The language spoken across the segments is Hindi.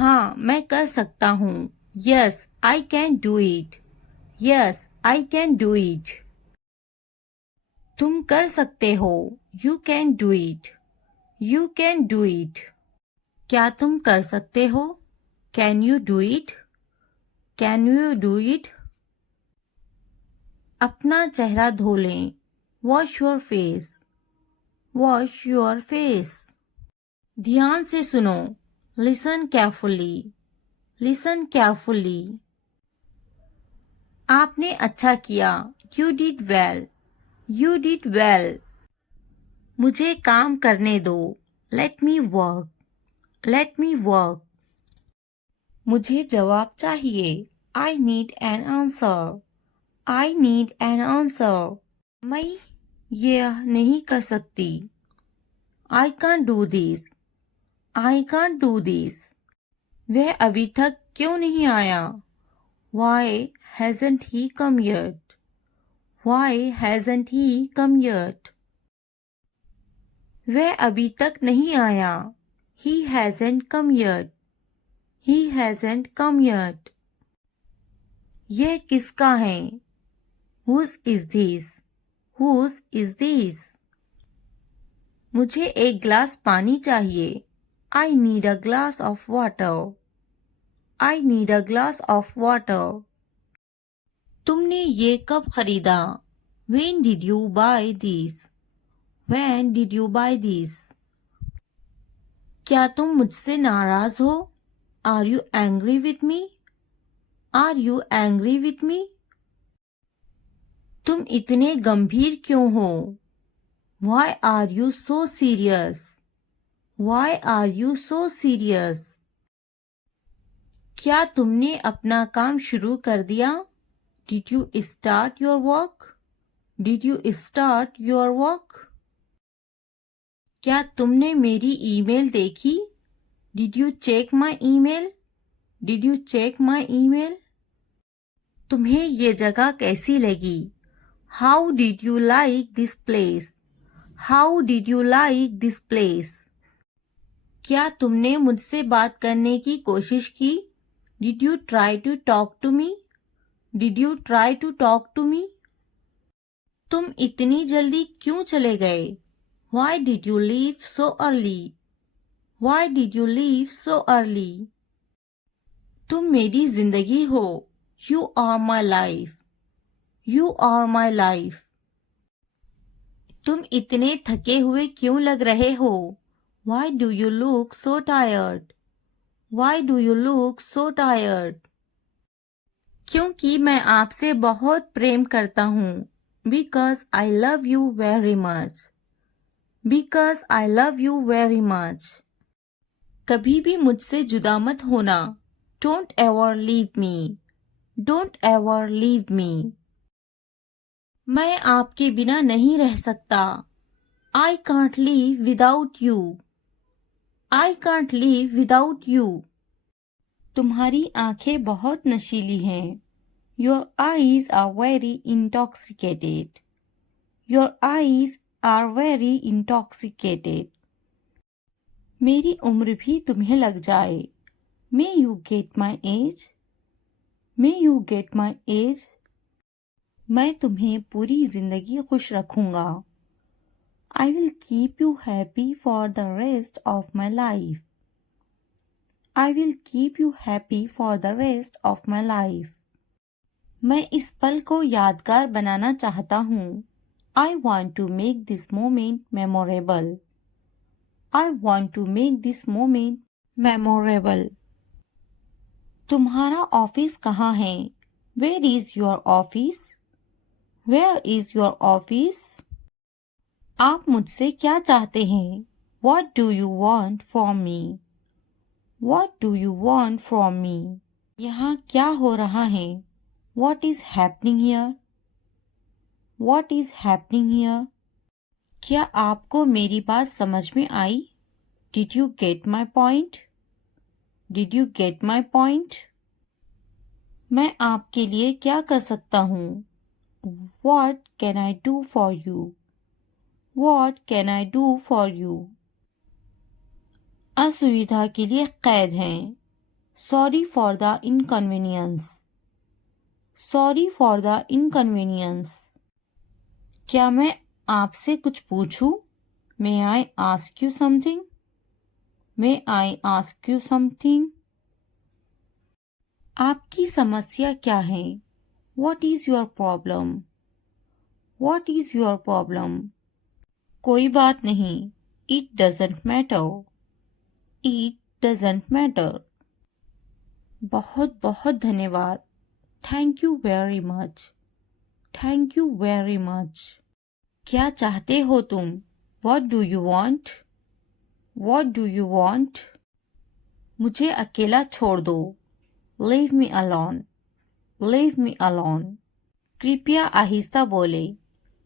हाँ मैं कर सकता हूँ। Yes I can do it. Yes I can do it. तुम कर सकते हो। You can do it. You can do it. क्या तुम कर सकते हो? Can you do it? Can you do it? अपना चेहरा धो लें। Wash your face. Wash your face. ध्यान से सुनो। Listen carefully. Listen carefully. आपने अच्छा किया। You did well. You did well. मुझे काम करने दो। Let me work. Let me work. मुझे जवाब चाहिए। I need an answer. I need an answer. मैं यह नहीं कर सकती। I can't do this. I can't do this. वह अभी तक क्यों नहीं आया? वाई हैजंट ही कम येट? वाई हैजंट ही कम येट? वह अभी तक नहीं आया। He hasn't come yet. He hasn't come yet. यह किसका है? Whose is this? Whose is this? मुझे एक ग्लास पानी चाहिए। I need a glass of water. I need a glass of water. तुमने ये कब खरीदा? When did you buy this? When did you buy this? क्या तुम मुझसे नाराज हो? Are you angry with me? Are you angry with me? तुम इतने गंभीर क्यों हो? Why are you so serious? Why are you so serious? क्या तुमने अपना काम शुरू कर दिया? Did you start your work? Did you start your work? क्या तुमने मेरी ईमेल देखी? Did you check my email? Did you check my email? तुम्हें ये जगह कैसी लगी? How did you like this place? How did you like this place? क्या तुमने मुझसे बात करने की कोशिश की? Did you try to talk to me? Did you try to talk to me? तुम इतनी जल्दी क्यों चले गए? Why did you leave so early? Why did you leave so early? तुम मेरी जिंदगी हो। You are my life. You are my life. तुम इतने थके हुए क्यों लग रहे हो? Why do you look so tired? Why do you look so tired? क्योंकि मैं आपसे बहुत प्रेम करता हूँ। Because I love you very much. Because I love you very much. कभी भी मुझसे जुदा मत होना। Don't ever leave me. Don't ever leave me. मैं आपके बिना नहीं रह सकता। I can't live without you. I can't live without you. तुम्हारी आंखें बहुत नशीली हैं। Your eyes are very intoxicated. Your eyes are very intoxicated. मेरी उम्र भी तुम्हें लग जाए। May you get my age? May you get my age? मैं तुम्हें पूरी जिंदगी खुश रखूंगा। I will keep you happy for the rest of my life. I will keep you happy for the rest of my life. मैं इस पल को यादगार बनाना चाहता हूँ। I want to make this moment memorable. I want to make this moment memorable. तुम्हारा ऑफिस कहाँ है? Where is your office? Where is your office? आप मुझसे क्या चाहते हैं? What do you want from me? What do you want from me? यहाँ क्या हो रहा है? What is happening here? What is happening here? क्या आपको मेरी बात समझ में आई? Did you get my point? Did you get my point? मैं आपके लिए क्या कर सकता हूँ? What can I do for you? What can I do for you? असुविधा के लिए कैद हैं। Sorry for the inconvenience, sorry for the inconvenience. क्या मैं आपसे कुछ पूछूं? May I ask you something, may I ask you something. आपकी समस्या क्या है? What is your problem? What is your problem? कोई बात नहीं। It doesn't matter. It doesn't matter. बहुत बहुत धन्यवाद। Thank you very much. Thank you very much. क्या चाहते हो तुम? What do you want? What do you want? मुझे अकेला छोड़ दो। Leave me alone. Leave me alone. कृपया आहिस्ता बोले।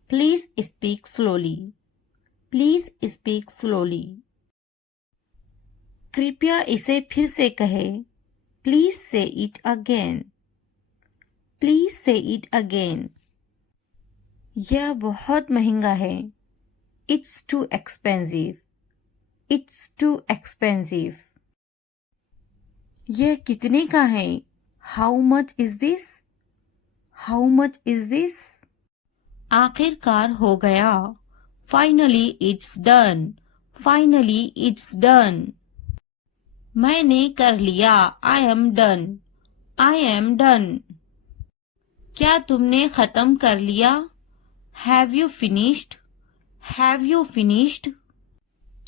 Please speak slowly. Please speak slowly. कृपया इसे फिर से कहे। Please say it again. Please say it again. यह बहुत महंगा है। It's too expensive. It's too expensive. यह कितने का है? How much is this? How much is this? आखिरकार हो गया। Finally it's done. Finally it's done. मैंने कर लिया। I am done. I am done. क्या तुमने खत्म कर लिया? Have you finished? Have you finished?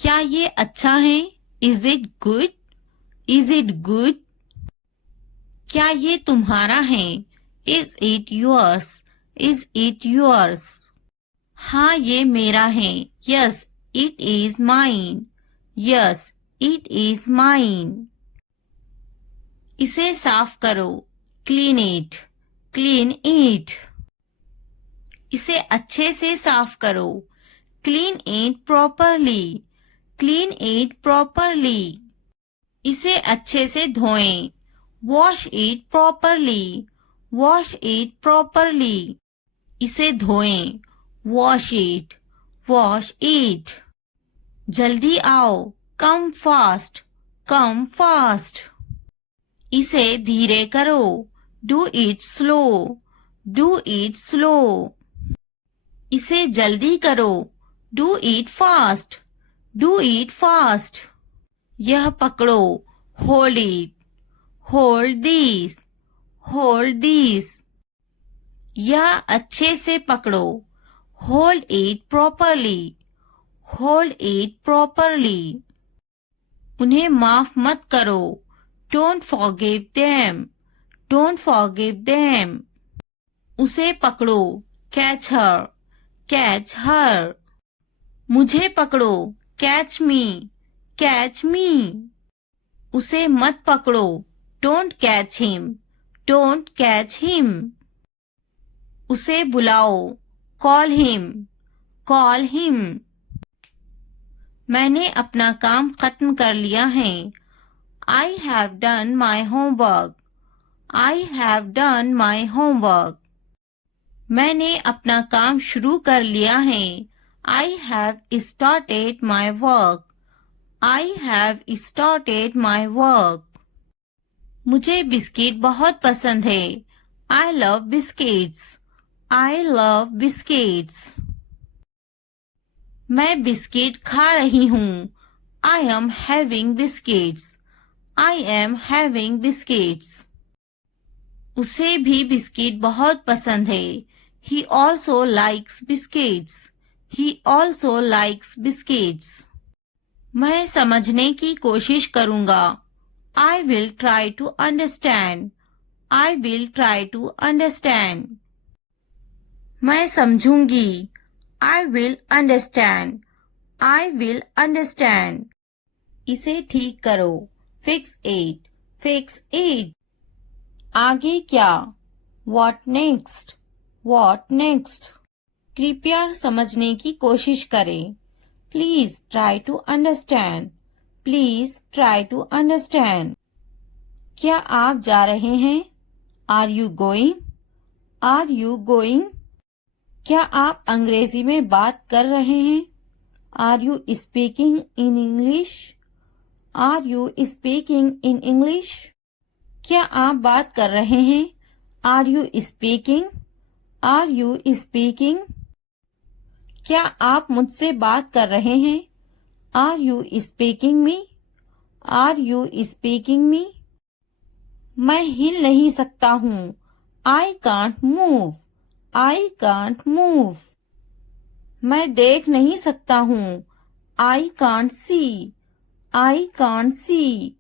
क्या ये अच्छा है? Is it good? Is it good? क्या ये तुम्हारा है? Is it yours? Is it yours? हाँ ये मेरा है। Yes, it is mine. Yes, it is mine. इसे साफ करो। Clean it. Clean it. इसे अच्छे से साफ करो। Clean it properly. Clean it properly. इसे अच्छे से धोएं। Wash it properly. Wash it properly. इसे धोएं। Wash it. Wash it. जल्दी आओ। Come fast. Come fast. इसे धीरे करो। Do it slow. Do it slow. इसे जल्दी करो। Do it fast. Do it fast. यह पकड़ो। Hold it. Hold this. Hold this. यह अच्छे से पकड़ो। Hold it properly. Hold it properly. उन्हें माफ मत करो। Don't forgive them. Don't forgive them. उसे पकड़ो। Catch her. Catch her. मुझे पकड़ो। Catch me. Catch me. उसे मत पकड़ो। Don't catch him. Don't catch him. उसे बुलाओ। Call him. Call him. मैंने अपना काम खत्म कर लिया है। I have done my homework. I have done my homework. मैंने अपना काम शुरू कर लिया है। I have started my work. I have started my work. मुझे बिस्किट बहुत पसंद है। I love biscuits. I love biscuits. मैं बिस्किट खा रही हूँ। I am having biscuits. I am having biscuits. उसे भी बिस्किट बहुत पसंद है। He also likes biscuits. He also likes biscuits. मैं समझने की कोशिश करूँगा। I will try to understand. I will try to understand. मैं समझूंगी। I will understand. I will understand. इसे ठीक करो। Fix it. Fix it. आगे क्या? What next? What next? कृपया समझने की कोशिश करें। Please try to understand. Please try to understand. क्या आप जा रहे हैं? Are you going? Are you going? क्या आप अंग्रेजी में बात कर रहे हैं? Are you speaking in English? Are you speaking in English? क्या आप बात कर रहे हैं? Are you speaking? Are you speaking? क्या आप मुझसे बात कर रहे हैं? Are you speaking me? Are you speaking me? मैं हिल नहीं सकता हूँ। I can't move. I can't move. मैं देख नहीं सकता हूँ। I can't see. I can't see.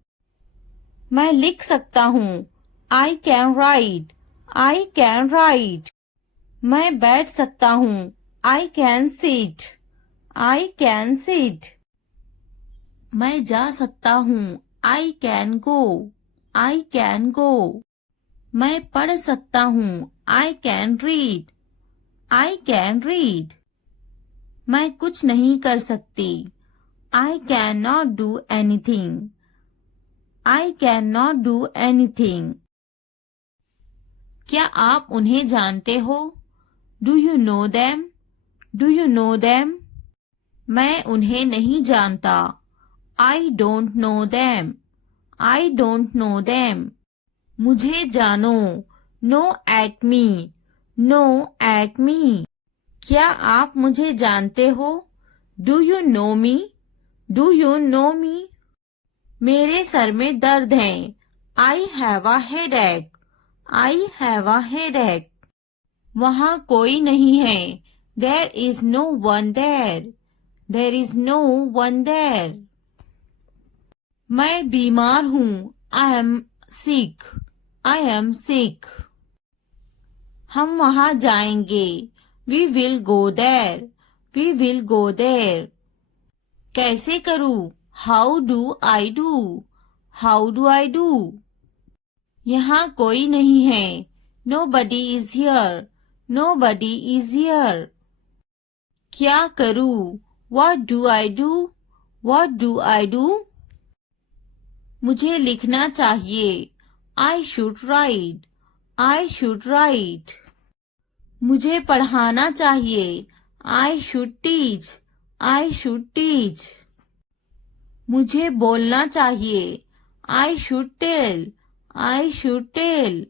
मैं लिख सकता हूँ। I can write. I can write. मैं बैठ सकता हूँ। I can sit. I can sit. मैं जा सकता हूँ। I can go. I can go. मैं पढ़ सकता हूँ। I can read. I can read. मैं कुछ नहीं कर सकती। I can not do anything. I can not do anything. क्या आप उन्हें जानते हो? Do you know them? Do you know them? मैं उन्हें नहीं जानता। I don't know them. I don't know them. मुझे जानो। Know at me. Know at me. क्या आप मुझे जानते हो? Do you know me? Do you know me? मेरे सर में दर्द है। I have a headache. I have a headache. वहाँ कोई नहीं है। There is no one there. There is no one there. मैं बीमार हूँ। I am sick. I am sick. हम वहाँ जाएंगे। We will go there. We will go there. कैसे करूँ? How do I do? How do I do? यहाँ कोई नहीं है। No buddy is here. Nobody is here. क्या करूँ? What do I do? What do I do? मुझे लिखना चाहिए। I should write. I should write. मुझे पढ़ाना चाहिए। I should teach. I should teach. मुझे बोलना चाहिए। I should tell. I should tell.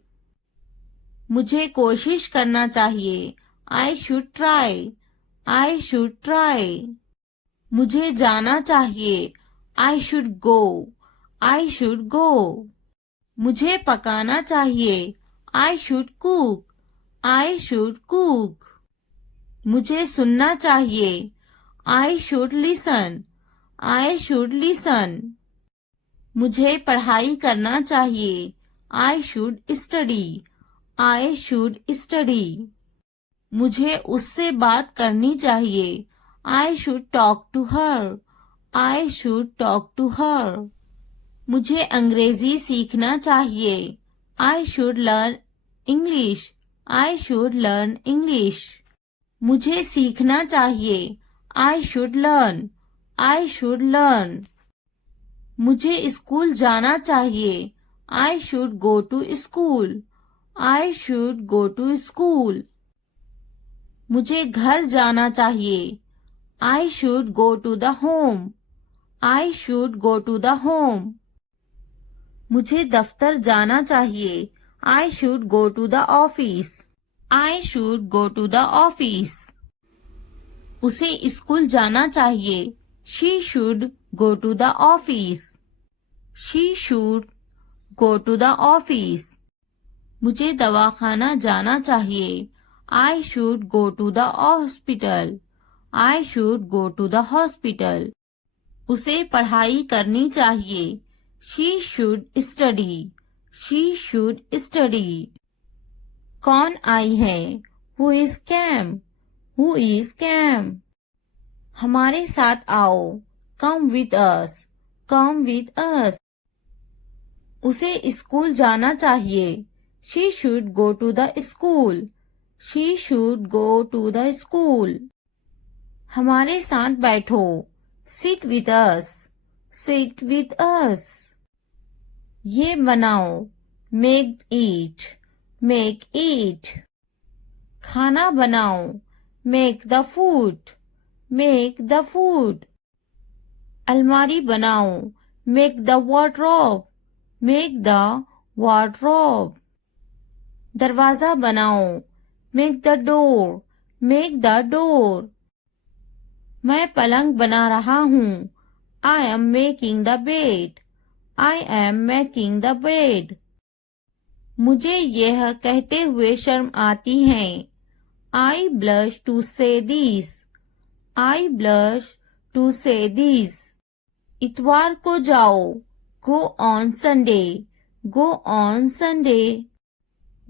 मुझे कोशिश करना चाहिए। I should try. I should try. मुझे जाना चाहिए। I should go. I should go. मुझे पकाना चाहिए। I should cook. I should cook. मुझे सुनना चाहिए। I should listen. I should listen. मुझे पढ़ाई करना चाहिए। I should study. I should study. मुझे उससे बात करनी चाहिए। I should talk to her. I should talk to her. मुझे अंग्रेजी सीखना चाहिए। I should learn English. I should learn English. मुझे सीखना चाहिए। I should learn. I should learn. मुझे स्कूल जाना चाहिए। I should go to school. I should go to school. मुझे घर जाना चाहिए। I should go to the home. I should go to the home. मुझे दफ्तर जाना चाहिए। I should go to the office. I should go to the office. उसे स्कूल जाना चाहिए। She should go to the office. She should go to the office. मुझे दवाखाना जाना चाहिए। I should go to the hospital. I should go to the hospital. उसे पढ़ाई करनी चाहिए। She should study. She should study. कौन आई है? Who is came? Who is came? हमारे साथ आओ। Come with us. Come with us. उसे स्कूल जाना चाहिए। She should go to the school. She should go to the school. हमारे साथ बैठो। Sit with us. Sit with us. ये बनाओ। Make it. Make it. खाना बनाओ। Make the food. Make the food. अलमारी बनाओ। Make the wardrobe. Make the wardrobe. दरवाजा बनाओ, make the door, make the door. मैं पलंग बना रहा हूँ, I am making the bed, I am making the bed. मुझे यह कहते हुए शर्म आती है, I blush to say this, I blush to say this. इतवार को जाओ, go on Sunday, go on Sunday.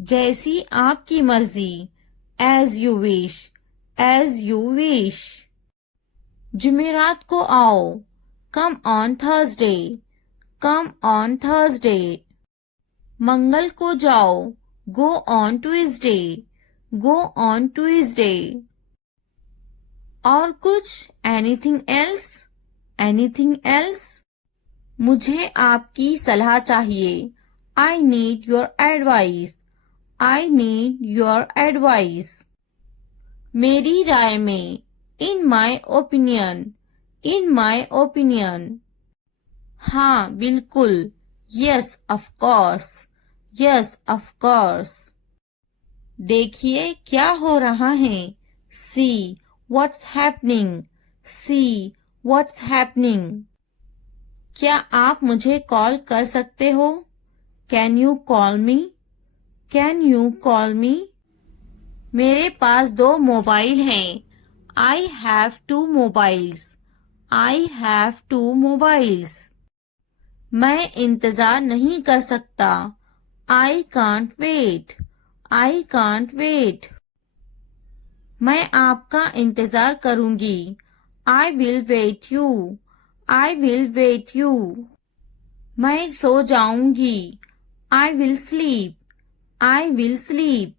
जैसी आपकी मर्जी, as you wish, as you wish. जुमेरात को आओ, come on Thursday, come on Thursday. मंगल को जाओ, go on Tuesday, go on Tuesday. और कुछ, anything else, anything else. मुझे आपकी सलाह चाहिए, I need your advice, I need your advice. मेरी राय में, in my opinion, in my opinion. हाँ बिल्कुल, yes of course, yes of course. देखिए क्या हो रहा है, see what's happening, see what's happening. क्या आप मुझे कॉल कर सकते हो, can you call me, can you call me. मेरे पास 2 मोबाइल हैं, I have 2 mobiles, I have 2 mobiles. मैं इंतजार नहीं कर सकता, I can't wait, I can't wait. मैं आपका इंतजार करूंगी, I will wait you, I will wait you. मैं सो जाऊंगी, I will sleep, I will sleep.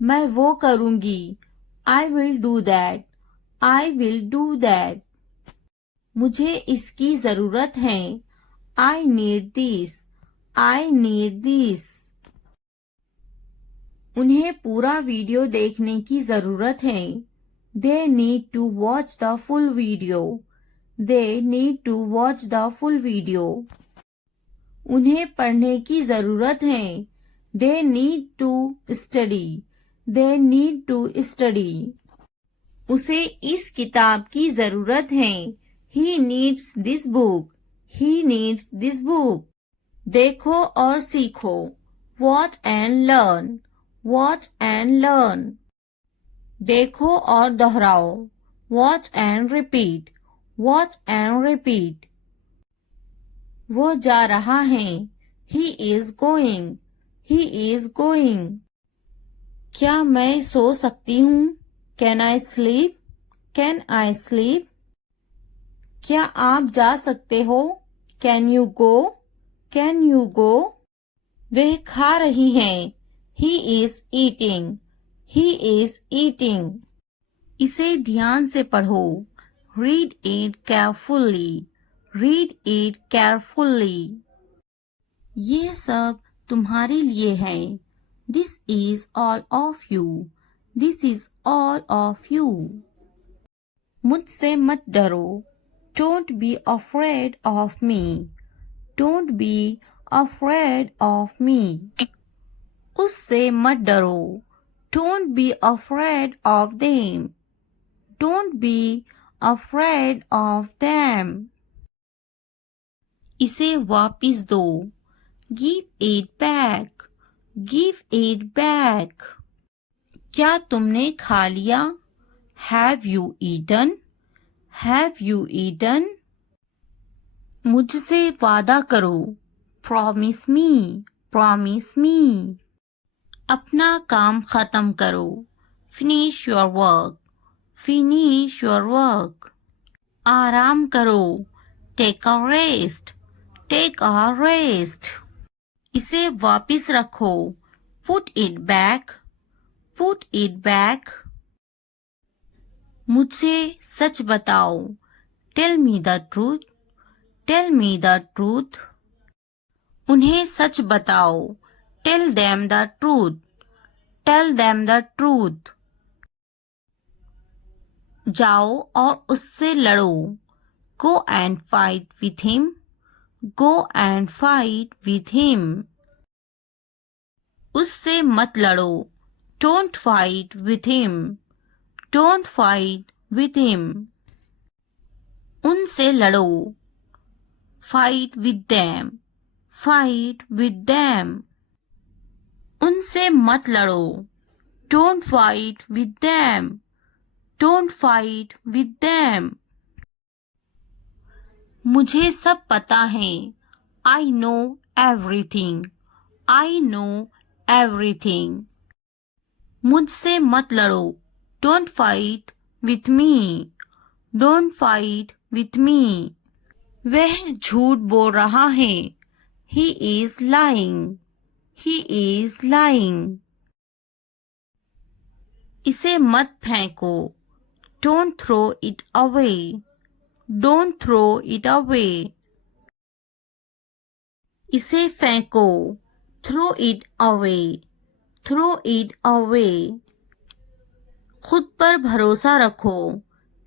मैं वो करूंगी, I will do that, I will do that. मुझे इसकी जरूरत है, I need this, I need this. उन्हें पूरा वीडियो देखने की जरूरत है, they need to watch the full video, they need to watch the full video. उन्हें पढ़ने की जरूरत है, they need to study, they need to study. उसे इस किताब की जरूरत है, he needs this book, he needs this book. देखो और सीखो, watch and learn, watch and learn. देखो और दोहराओ, watch and repeat, watch and repeat. वो जा रहा है, he is going, he is going. क्या मैं सो सकती हूँ, can I sleep, can I sleep. क्या आप जा सकते हो, can you go, can you go. वह खा रही हैं, he is eating, he is eating. इसे ध्यान से पढ़ो, read it carefully, read it carefully. ये सब तुम्हारे लिए है, this is all of you, this is all of you. मुझसे मत डरो, don't be afraid of me, don't be afraid of me. उससे मत डरो, don't be afraid of them, don't be afraid of them. इसे वापिस दो, give it back, give it back. क्या तुमने खा लिया, have you eaten, have you eaten. मुझसे वादा करो, promise me, promise me. अपना काम खत्म करो, finish your work, finish your work. आराम करो, take a rest, take a rest. इसे वापिस रखो, put it back, put it back. मुझसे सच बताओ, tell me the truth, tell me the truth. उन्हें सच बताओ, tell them the truth, tell them the truth. जाओ और उससे लड़ो, go and fight with him, go and fight with him. उससे मत लड़ो. Don't fight with him. Don't fight with him. उनसे लड़ो. Fight with them. Fight with them. उनसे मत लड़ो. Don't fight with them. Don't fight with them. मुझे सब पता है. I know everything. I know everything. मुझसे मत लड़ो. Don't fight with me. Don't fight with me. वह झूठ बोल रहा है. He is lying. He is lying. इसे मत फेंको. Don't throw it away. Don't throw it away. इसे फेंको. Throw it away. Throw it away. खुद पर भरोसा रखो.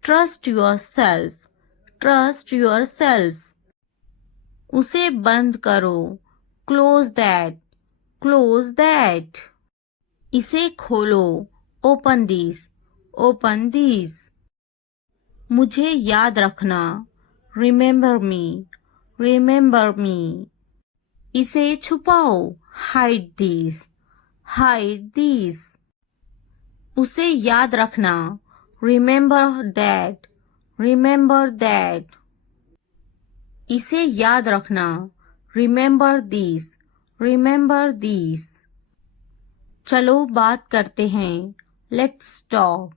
Trust yourself. Trust yourself. उसे बंद करो. Close that. Close that. इसे खोलो. Open this. Open this. मुझे याद रखना. Remember me. Remember me. इसे छुपाओ. Hide this. Hide this. उसे याद रखना. Remember that. Remember that. इसे याद रखना. Remember this. Remember this. चलो बात करते हैं. Let's talk.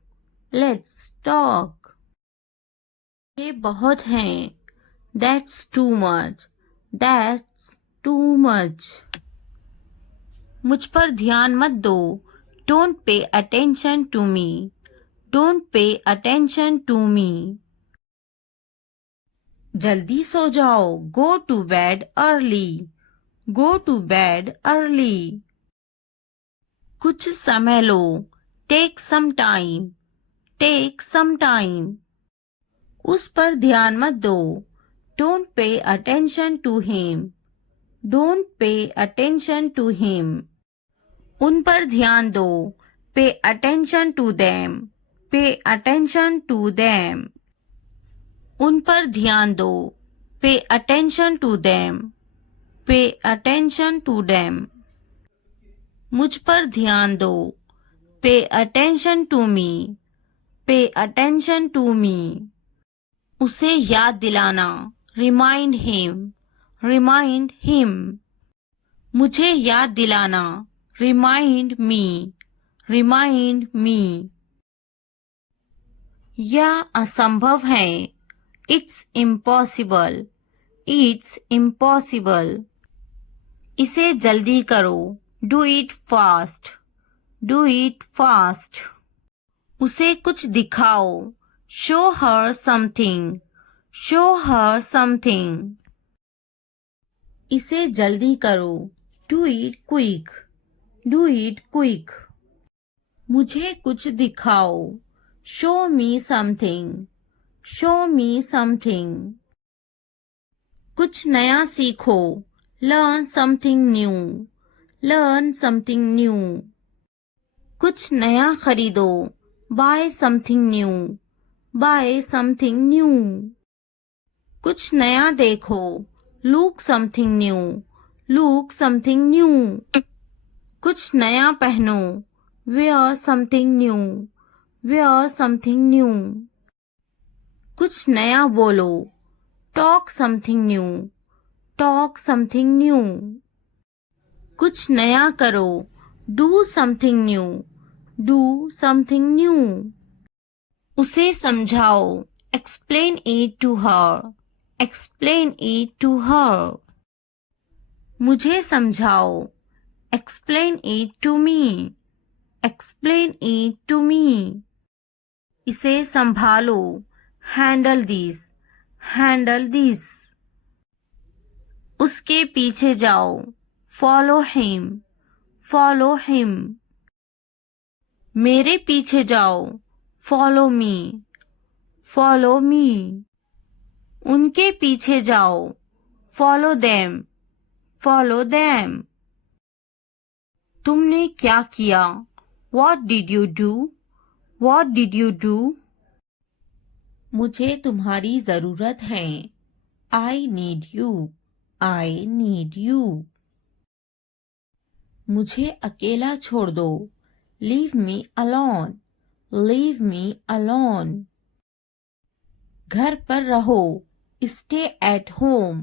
Let's talk. ये बहुत हैं. That's too much. That's too much. मुझ पर ध्यान मत दो. Don't pay attention to me. Don't pay attention to me. जल्दी सो जाओ. Go to bed early. Go to bed early. कुछ समय लो. Take some time. Take some time. उस पर ध्यान मत दो. Don't pay attention to him. Don't pay attention to him. उन पर ध्यान दो. Pay attention to them. Pay attention to them. उन पर ध्यान दो. Pay attention to them. Pay attention to them. मुझ पर ध्यान दो. Pay attention to me. Pay attention to me. उसे याद दिलाना. Remind him. Remind him. मुझे याद दिलाना. Remind me. Remind me. यह असंभव है. It's impossible. It's impossible. इसे जल्दी करो. Do it fast. Do it fast. उसे कुछ दिखाओ. Show her something. Show her something. इसे जल्दी करो. Do it quick. Do it quick. मुझे कुछ दिखाओ. Show me something. Show me something. कुछ नया सीखो. Learn something new. Learn something new. कुछ नया खरीदो. Buy something new. Buy something new. कुछ नया देखो. Look something new. Look something new. कुछ नया पहनो. Wear something new. Wear something new. कुछ नया बोलो. Talk something new. Talk something new. कुछ नया करो. Do something new. Do something new. उसे समझाओ. Explain it to her. Explain it to her. मुझे समझाओ. Explain it to me. Explain it to me. इसे संभालो. Handle this. Handle this. उसके पीछे जाओ. Follow him. Follow him. मेरे पीछे जाओ. Follow me. Follow me. उनके पीछे जाओ. Follow them. Follow them. तुमने क्या किया? What did you do? What did you do? मुझे तुम्हारी जरूरत है. I need you. I need you. मुझे अकेला छोड़ दो. Leave me alone. Leave me alone. घर पर रहो. Stay at home.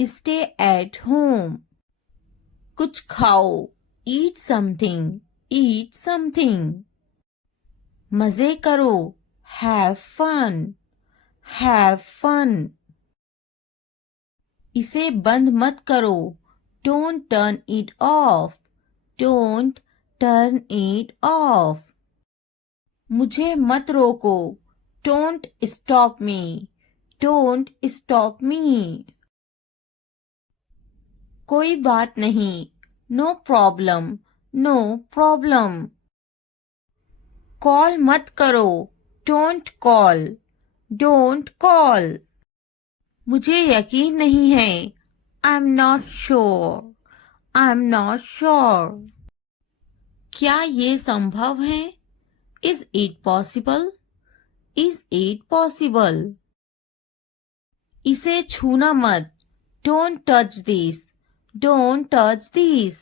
Stay at home. कुछ खाओ. Eat something. Eat something. मजे करो. Have fun. Have fun. इसे बंद मत करो. Don't turn it off. Don't turn it off. मुझे मत रोको. Don't stop me. Don't stop me. कोई बात नहीं. No problem. No problem. Call मत करो. Don't call. Don't call. मुझे यकीन नहीं है. I'm not sure. I'm not sure. क्या ये संभव है? Is it possible? Is it possible? इसे छूना मत. Don't touch this. Don't touch this.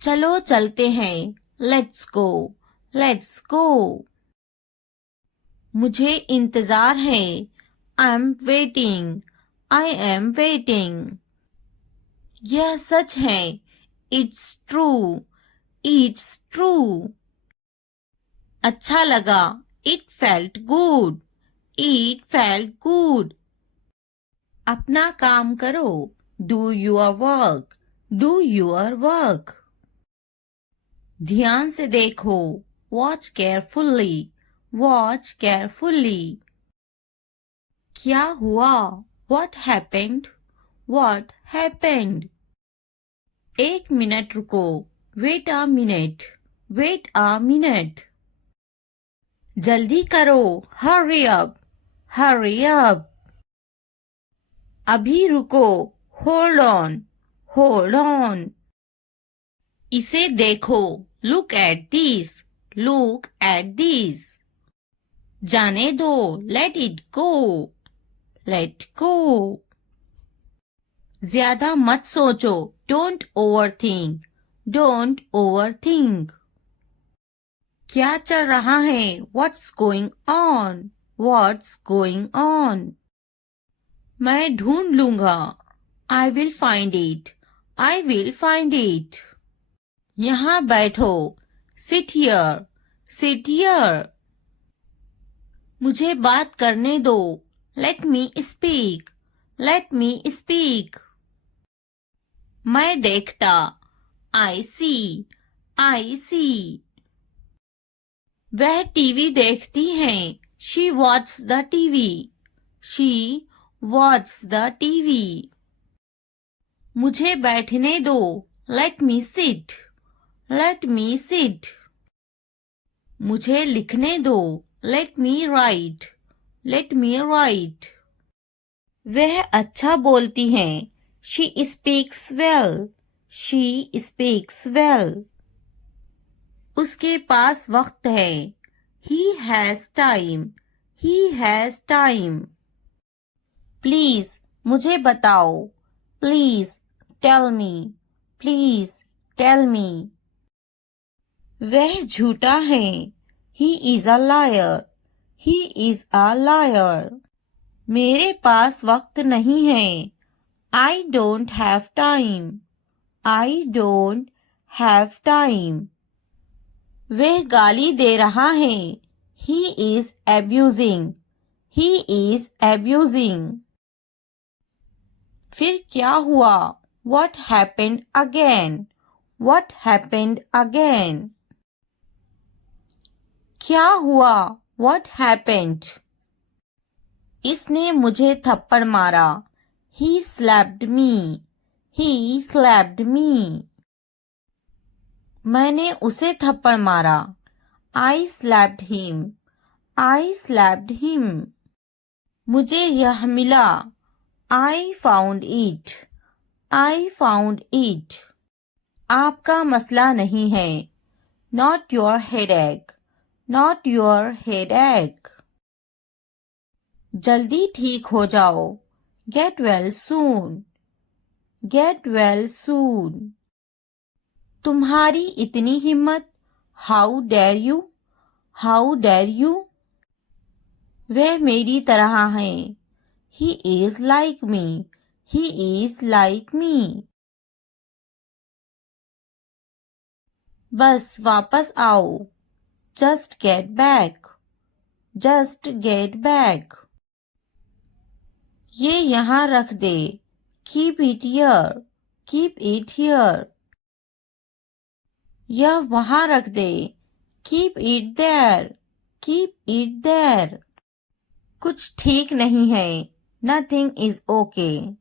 चलो चलते हैं. Let's go. Let's go. मुझे इंतजार है. I'm waiting. I am waiting. यह सच है. It's true. It's true. अच्छा लगा. It felt good. It felt good. अपना काम करो. Do your work. Do your work. ध्यान से देखो. Watch carefully. Watch carefully. क्या हुआ? What happened? What happened? एक मिनट रुको. Wait a minute. Wait a minute. जल्दी करो. Hurry up. Hurry up. अभी रुको. Hold on. Hold on. इसे देखो. Look at this. Look at this. जाने दो. Let it go. Let go. ज्यादा मत सोचो. Don't overthink. Don't overthink. क्या चल रहा है? What's going on? What's going on? मैं ढूंढ लूंगा. I will find it. I will find it. यहाँ बैठो. Sit here. Sit here. मुझे बात करने दो. Let me speak. Let me speak. मैं देखता. I see. I see. वह टीवी देखती हैं. She watches the TV. She watches the TV. मुझे बैठने दो. Let me sit. Let me sit. मुझे लिखने दो. Let me write. Let me write. वह अच्छा बोलती हैं. She speaks well. She speaks well. उसके पास वक्त है. He has time. He has time. Please, मुझे बताओ. Please, tell me. Please, tell me. वह झूठा है. He is a liar. He is a liar. मेरे पास वक्त नहीं है. I don't have time. I don't have time. वह गाली दे रहा है. He is abusing. He is abusing. फिर क्या हुआ? What happened again? What happened again? क्या हुआ? What happened? इसने मुझे थप्पड़ मारा. He slapped me. He slapped me. मैंने उसे थप्पड़ मारा. I slapped him. I slapped him. मुझे यह मिला. I found it. I found it. आपका मसला नहीं है. Not your headache. Not your headache. जल्दी ठीक हो जाओ. Get well soon. Get well soon. तुम्हारी इतनी हिम्मत. How dare you? How dare you? वह मेरी तरह है. He is like me. He is like me. बस वापस आओ. Just get back. Just get back. ये यहाँ रख दे. Keep it here. Keep it here. यह वहाँ रख दे. Keep it there. Keep it there. कुछ ठीक नहीं है. Nothing is okay.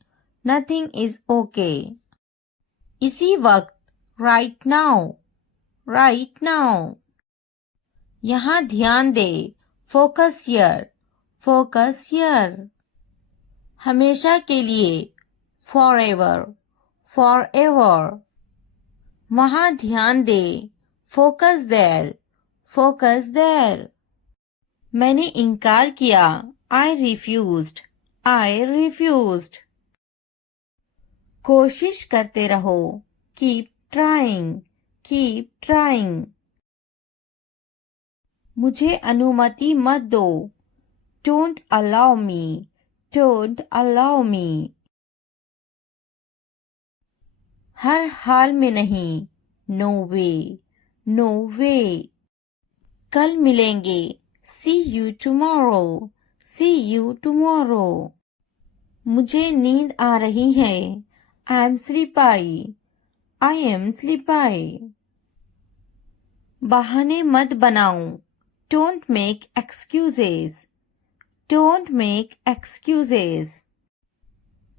Nothing is okay. इसी वक्त. Right now. Right now. यहाँ ध्यान दे. Focus here. Focus here. हमेशा के लिए. Forever. Forever. वहाँ ध्यान दे. Focus there. Focus there. मैंने इनकार किया. I refused. I refused. कोशिश करते रहो. Keep trying. Keep trying. मुझे अनुमति मत दो. Don't allow me. Don't allow me. हर हाल में नहीं. No way. No way. कल मिलेंगे. See you tomorrow. See you tomorrow. मुझे नींद आ रही है. I am sleepy. I am sleepy. बहाने मत बनाओ. Don't make excuses. Don't make excuses.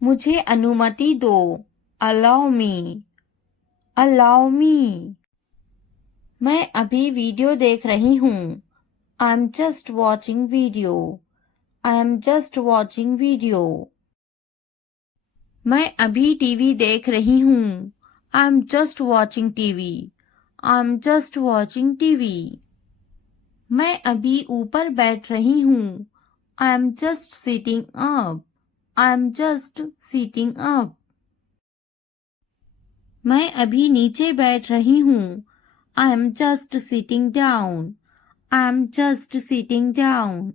मुझे अनुमति दो. Allow me. Allow me. मैं अभी वीडियो देख रही हूँ. I'm just watching video. I'm just watching video. मैं अभी टीवी देख रही हूँ. I'm just watching TV. I'm just watching TV. मैं अभी ऊपर बैठ रही हूँ. I'm just sitting up. I'm just sitting up. मैं अभी नीचे बैठ रही हूँ. I'm just sitting down. I'm just sitting down.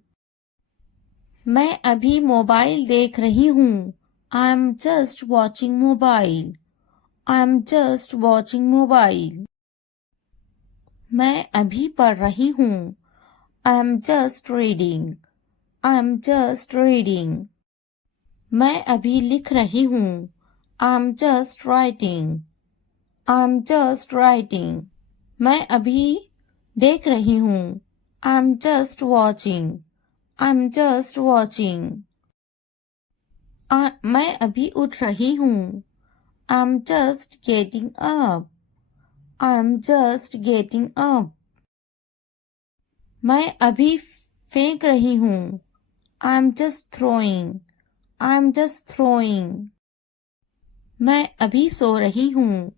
मैं अभी मोबाइल देख रही हूँ. I'm just watching mobile. I'm just watching mobile. मैं अभी पढ़ रही हूँ. I'm just reading. I'm just reading. मैं अभी लिख रही हूँ. I'm just writing. I'm just writing. मैं अभी देख रही हूँ. I'm just watching. I'm just watching. मैं अभी उठ रही हूँ. I'm just getting up. I'm just getting up. मैं अभी फेंक रही हूँ. I'm just throwing. I'm just throwing. मैं अभी सो रही हूँ.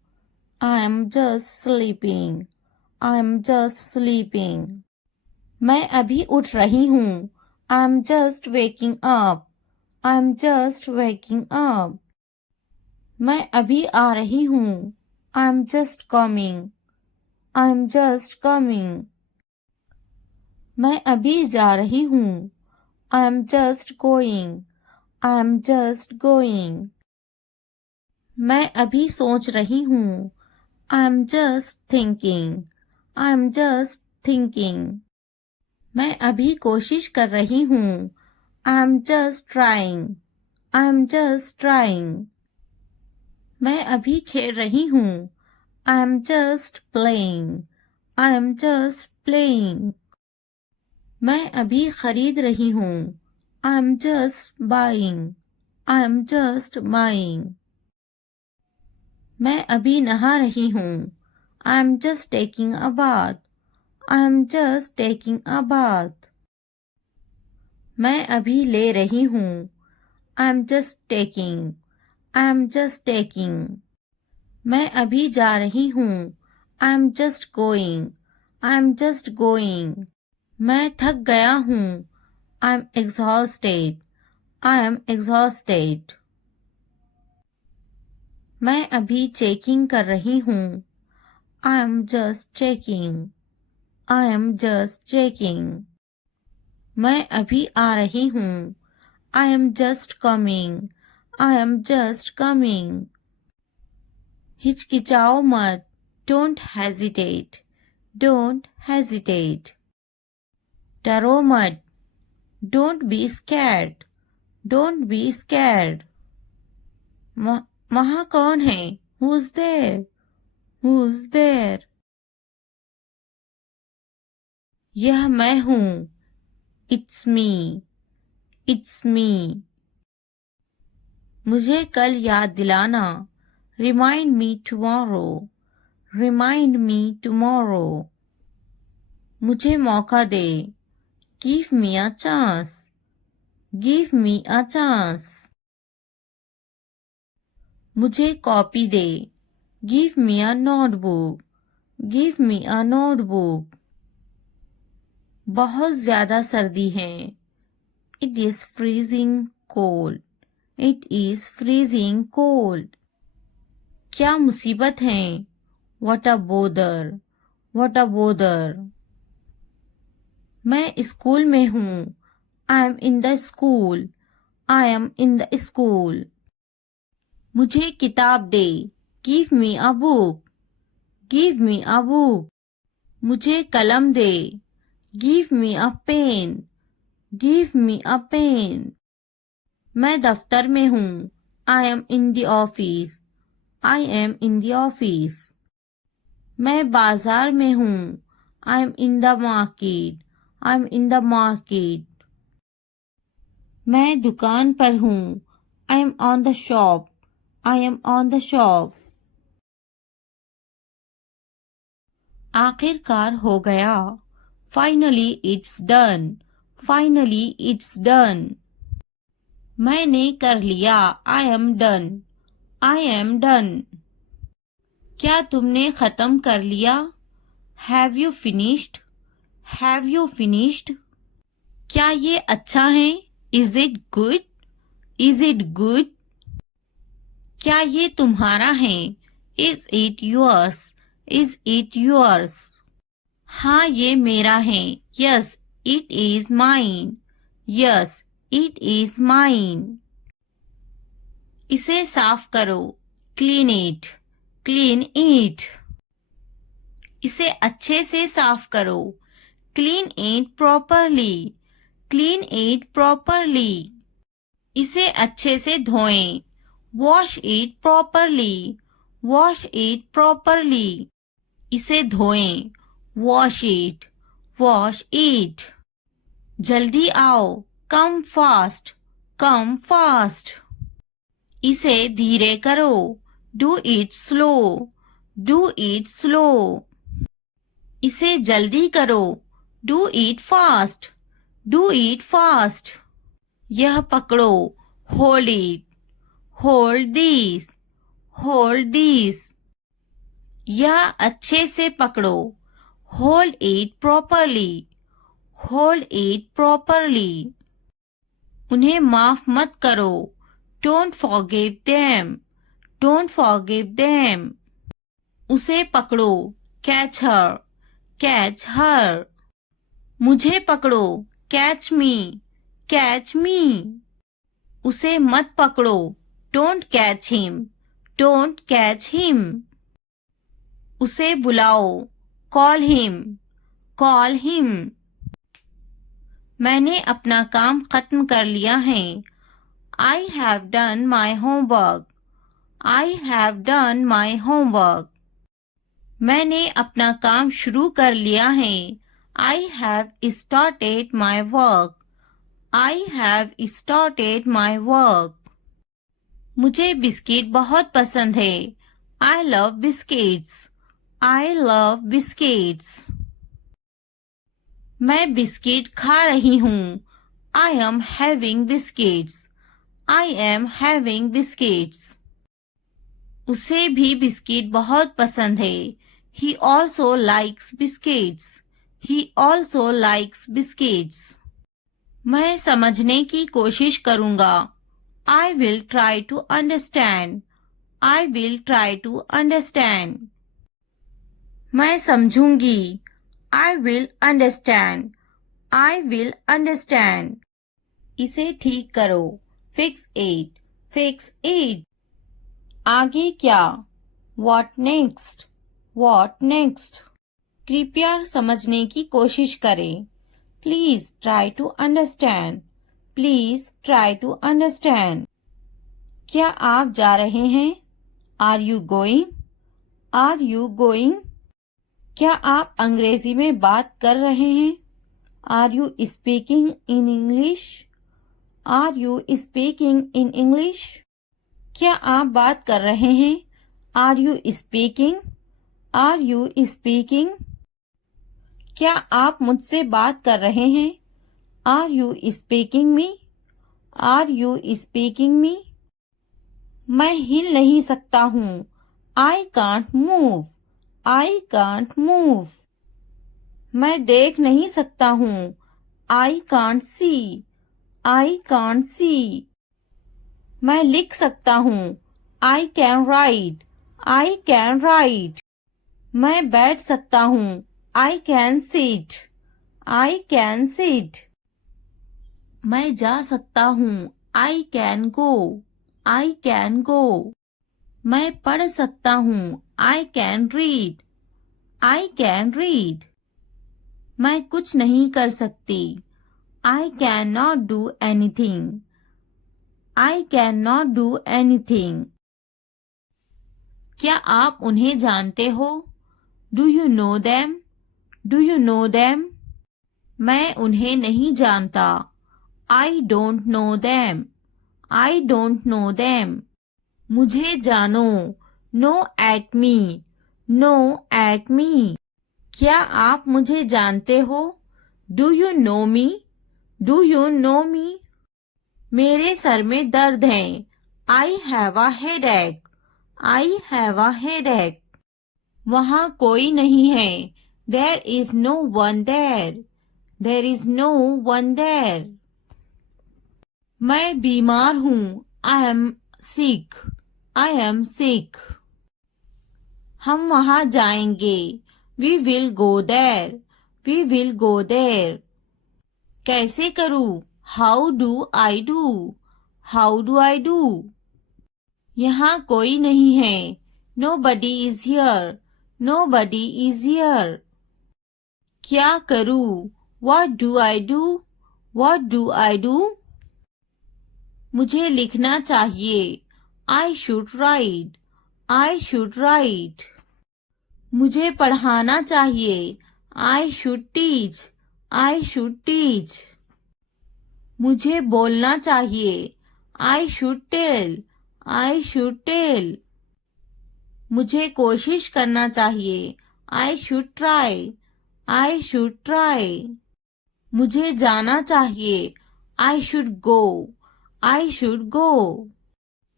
I'm just sleeping. I'm just sleeping. मैं अभी उठ रही हूँ. I'm just waking up. I'm just waking up. मैं अभी आ रही हूँ. I'm just coming. I'm just coming. मैं अभी जा रही हूँ. I'm just going. I'm just going. मैं अभी सोच रही हूँ. I'm just thinking. I'm just thinking. मैं अभी कोशिश कर रही हूँ. I'm just trying. I'm just trying. मैं अभी खेल रही हूँ. I'm just playing. I'm just playing. मैं अभी खरीद रही हूँ. I'm just buying. I'm just buying. मैं अभी नहा रही हूँ. I'm just taking a bath. I'm just taking a bath. मैं अभी ले रही हूँ. I'm just taking. I'm just taking. मैं अभी जा रही हूँ. I am just going. I am just going. मैं थक गया हूँ. I am exhausted. I am exhausted. मैं अभी चेकिंग कर रही हूँ. I am just checking. I am just checking. मैं अभी आ रही हूँ. I am just coming. I am just coming. हिचकिचाओ मत. Don't hesitate. Don't hesitate. डरो मत. Don't be scared. Don't be scared. वहाँ कौन है? Who's there? Who's there? यह मैं हूँ. It's me. It's me. मुझे कल याद दिलाना. Remind me tomorrow. Remind me tomorrow. मुझे मौका दे. Give me a chance. Give me a chance. मुझे copy they. Give me a notebook. Give me a notebook. बहुत ज़्यादा सर्दी है. It is freezing cold. It is freezing cold. क्या मुसीबत है? What a bother. What a bother. मैं स्कूल में हूँ. I am in the school. I am in the school. मुझे किताब दे. Give me a book. Give me a book. मुझे कलम दे. Give me a pen. Give me a pen. मैं दफ्तर में हूँ. I am in the office. I am in the office. मैं बाजार में हूँ. I am in the market. I am in the market. मैं दुकान पर हूँ. I am on the shop. I am on the shop. आखिरकार हो गया. Finally it's done. Finally it's done. मैंने कर लिया. I am done. I am done. क्या तुमने खत्म कर लिया? Have you finished? Have you finished? क्या ये अच्छा है? Is it good? Is it good? क्या ये तुम्हारा है? Is it yours? Is it yours? हाँ ये मेरा है. Yes, it is mine. Yes, it is mine. इसे साफ करो. Clean it. Clean it. इसे अच्छे से साफ करो. Clean it properly. Clean it properly. इसे अच्छे से धोएं. Wash it properly. Wash it properly. इसे धोएं. Wash it. Wash it. जल्दी आओ. Come fast. Come fast. इसे धीरे करो. Do it slow. Do it slow. इसे जल्दी करो. Do it fast. Do it fast. यह पकड़ो. Hold it. Hold this. Hold this. यह अच्छे से पकड़ो. Hold it properly. Hold it properly. उन्हें माफ मत करो. Don't forgive them. Don't forgive them. उसे पकड़ो. Catch her. Catch her. मुझे पकड़ो. Catch me. Catch me. उसे मत पकड़ो. Don't catch him. Don't catch him. उसे बुलाओ. Call him. Call him. मैंने अपना काम खत्म कर लिया है. I have done my homework. I have done my homework. मैंने अपना काम शुरू कर लिया है. I have started my work. I have started my work. मुझे बिस्किट बहुत पसंद है. I love biscuits. I love biscuits. मैं बिस्किट खा रही हूँ. I am having biscuits. I am having biscuits. उसे भी बिस्किट बहुत पसंद है। He also likes biscuits. He also likes biscuits. मैं समझने की कोशिश करूँगा। I will try to understand. I will try to understand. मैं समझूंगी। I will understand. I will understand. इसे ठीक करो। Fix it. Fix it. आगे क्या? What next? What next? कृपया समझने की कोशिश करें। Please try to understand. Please try to understand. क्या आप जा रहे हैं? Are you going? Are you going? क्या आप अंग्रेजी में बात कर रहे हैं? Are you speaking in English? Are you speaking in English? क्या आप बात कर रहे हैं? Are you speaking? Are you speaking? क्या आप मुझसे बात कर रहे हैं? Are you speaking me? Are you speaking me? मैं हिल नहीं सकता हूँ। I can't move. I can't move. मैं देख नहीं सकता हूँ। I can't see. I can't see. मैं लिख सकता हूँ। I can write. I can write. मैं बैठ सकता हूँ। I can sit. I can sit. मैं जा सकता हूँ। I can go. I can go. मैं पढ़ सकता हूँ। I can read. I can read. मैं कुछ नहीं कर सकती। I cannot do anything. I cannot do anything. क्या आप उन्हें जानते हो? Do you know them? Do you know them? मैं उन्हें नहीं जानता। I don't know them. I don't know them. मुझे जानो। No at me. No at me. क्या आप मुझे जानते हो? Do you know me? Do you know me? मेरे सर में दर्द है। I have a headache. I have a headache. वहाँ कोई नहीं है। There is no one there. There is no one there. मैं बीमार हूँ। I am sick. I am sick. हम वहाँ जाएंगे। We will go there. We will go there. कैसे करूँ? How do I do? How do I do? यहाँ कोई नहीं है। Nobody is here. Nobody is here. क्या करूँ? What do I do? What do I do? मुझे लिखना चाहिए। I should write. I should write. मुझे पढ़ाना चाहिए। I should teach. I should teach. मुझे बोलना चाहिए। I should tell. I should tell. मुझे कोशिश करना चाहिए। I should try. I should try. मुझे जाना चाहिए। I should go. I should go.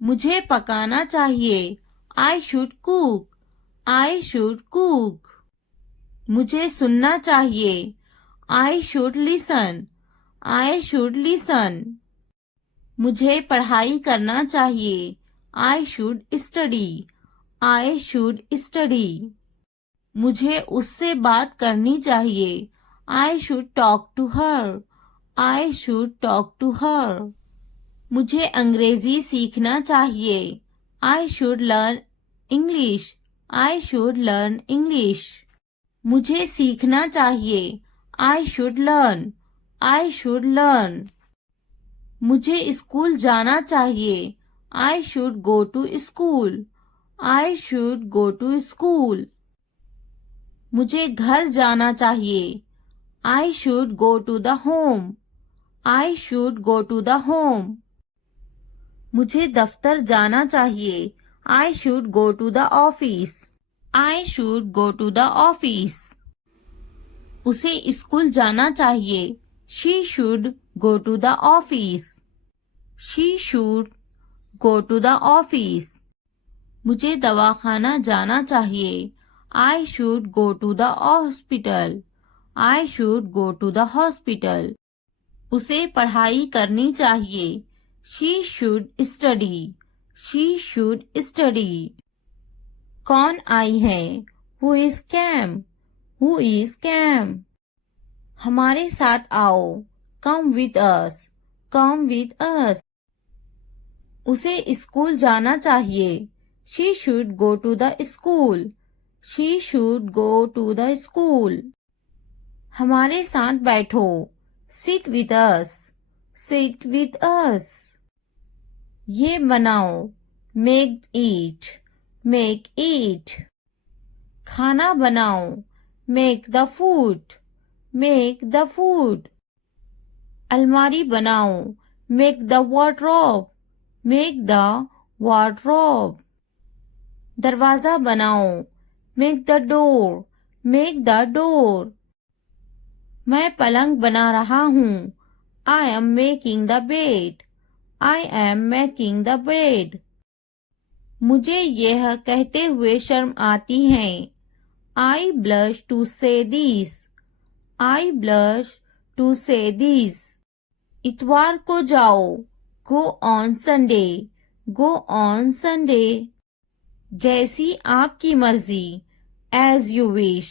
मुझे पकाना चाहिए। I should cook. I should cook. मुझे सुनना चाहिए। I should listen. I should listen. मुझे पढ़ाई करना चाहिए। I should study. I should study. मुझे उससे बात करनी चाहिए। I should talk to her. I should talk to her. मुझे अंग्रेजी सीखना चाहिए। I should learn English. I should learn English. मुझे सीखना चाहिए। I should learn. I should learn. मुझे स्कूल जाना चाहिए। I should go to school. I should go to school. मुझे घर जाना चाहिए। I should go to the home. I should go to the home. मुझे दफ्तर जाना चाहिए। I should go to the office. I should go to the office. उसे स्कूल जाना चाहिए। She should go to the office. She should go to the office. मुझे दवाखाना जाना चाहिए। I should go to the hospital. I should go to the hospital. उसे पढ़ाई करनी चाहिए। She should study. She should study. कौन आई है? Who is came? Who is came? हमारे साथ आओ। Come with us. Come with us. उसे स्कूल जाना चाहिए। She should go to the school. She should go to the school. हमारे साथ बैठो। Sit with us. Sit with us. ये बनाओ। Make it. Make it. खाना बनाओ। Make the food. Make the food. अलमारी बनाओ। Make the wardrobe. Make the wardrobe. दरवाजा बनाओ। Make the door. Make the door. मैं पलंग बना रहा हूँ। I am making the bed. I am making the bed. मुझे यह कहते हुए शर्म आती है। I blush to say this. I blush to say this. इतवार को जाओ। Go on Sunday. Go on Sunday. जैसी आपकी मर्जी। As you wish.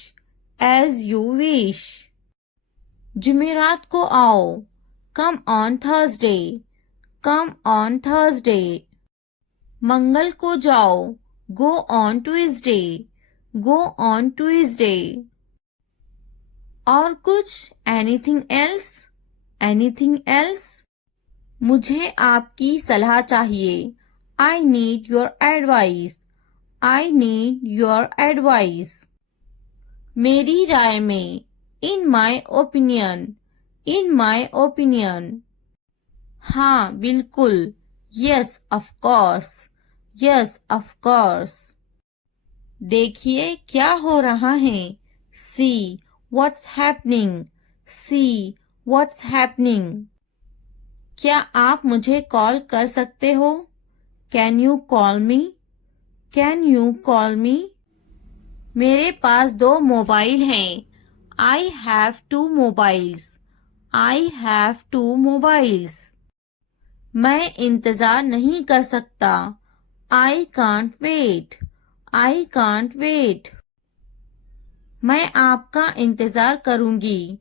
As you wish. जुमेरात को आओ। Come on Thursday. Come on Thursday. मंगल को जाओ। Go on Tuesday. Go on Tuesday. और कुछ? Anything else? Anything else? मुझे आपकी सलाह चाहिए। I need your advice. I need your advice. मेरी राय में। In my opinion. In my opinion. हाँ बिल्कुल। Yes of course. Yes of course. देखिए क्या हो रहा है। See what's happening. See what's happening. क्या आप मुझे कॉल कर सकते हो? Can you call me? Can you call me? मेरे पास 2 मोबाइल हैं। I have 2 mobiles. I have 2 mobiles. मैं इंतजार नहीं कर सकता। I can't wait. I can't wait. मैं आपका इंतजार करूंगी।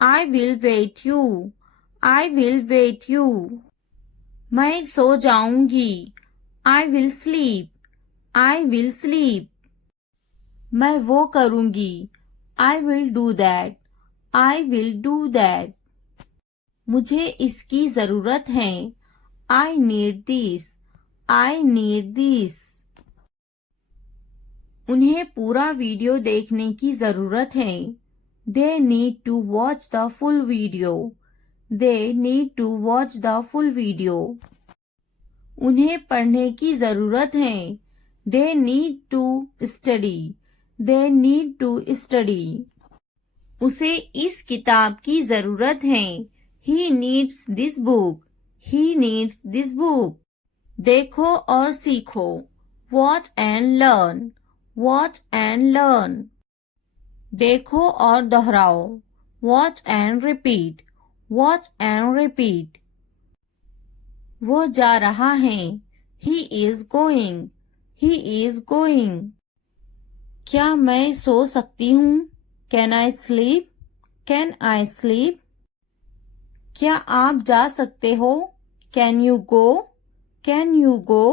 I will wait you. I will wait you. मैं सो जाऊंगी। I will sleep. I will sleep. मैं वो करूंगी। I will do that. I will do that. मुझे इसकी जरूरत है। I need this. I need this. उन्हें पूरा वीडियो देखने की जरूरत है। They need to watch the full video. They need to watch the full video. उन्हें पढ़ने की जरूरत है। They need to study. They need to study. उसे इस किताब की जरूरत है। He needs this book. He needs this book. देखो और सीखो। Watch and learn. Watch and learn. देखो और दोहराओ। Watch and repeat. Watch and repeat. वो जा रहा है। He is going. He is going. क्या मैं सो सकती हूँ? Can I sleep? Can I sleep? क्या आप जा सकते हो? Can you go? Can you go?